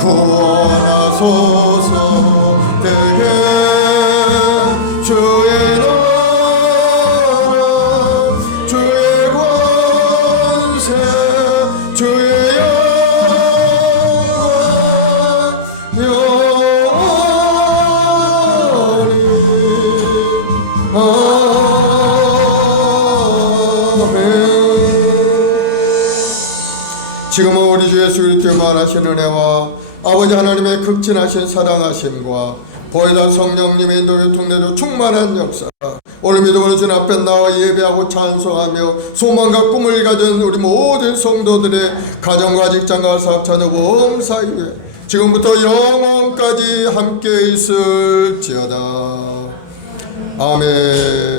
구원하소서. 되게 주의 나라 주의 권세 주의 영광 영원히 아멘. 지금은 우리 주 예수 그리스도의 만하신 은혜와 아버지 하나님의 극진하신 사랑하심과 보혜사 성령님의 인도를 통내로 충만한 역사 오늘 믿음으로 주님 앞에 나와 예배하고 찬송하며 소망과 꿈을 가진 우리 모든 성도들의 가정과 직장과 사업 자녀 보험 사이에 지금부터 영원까지 함께 있을지어다. 아멘.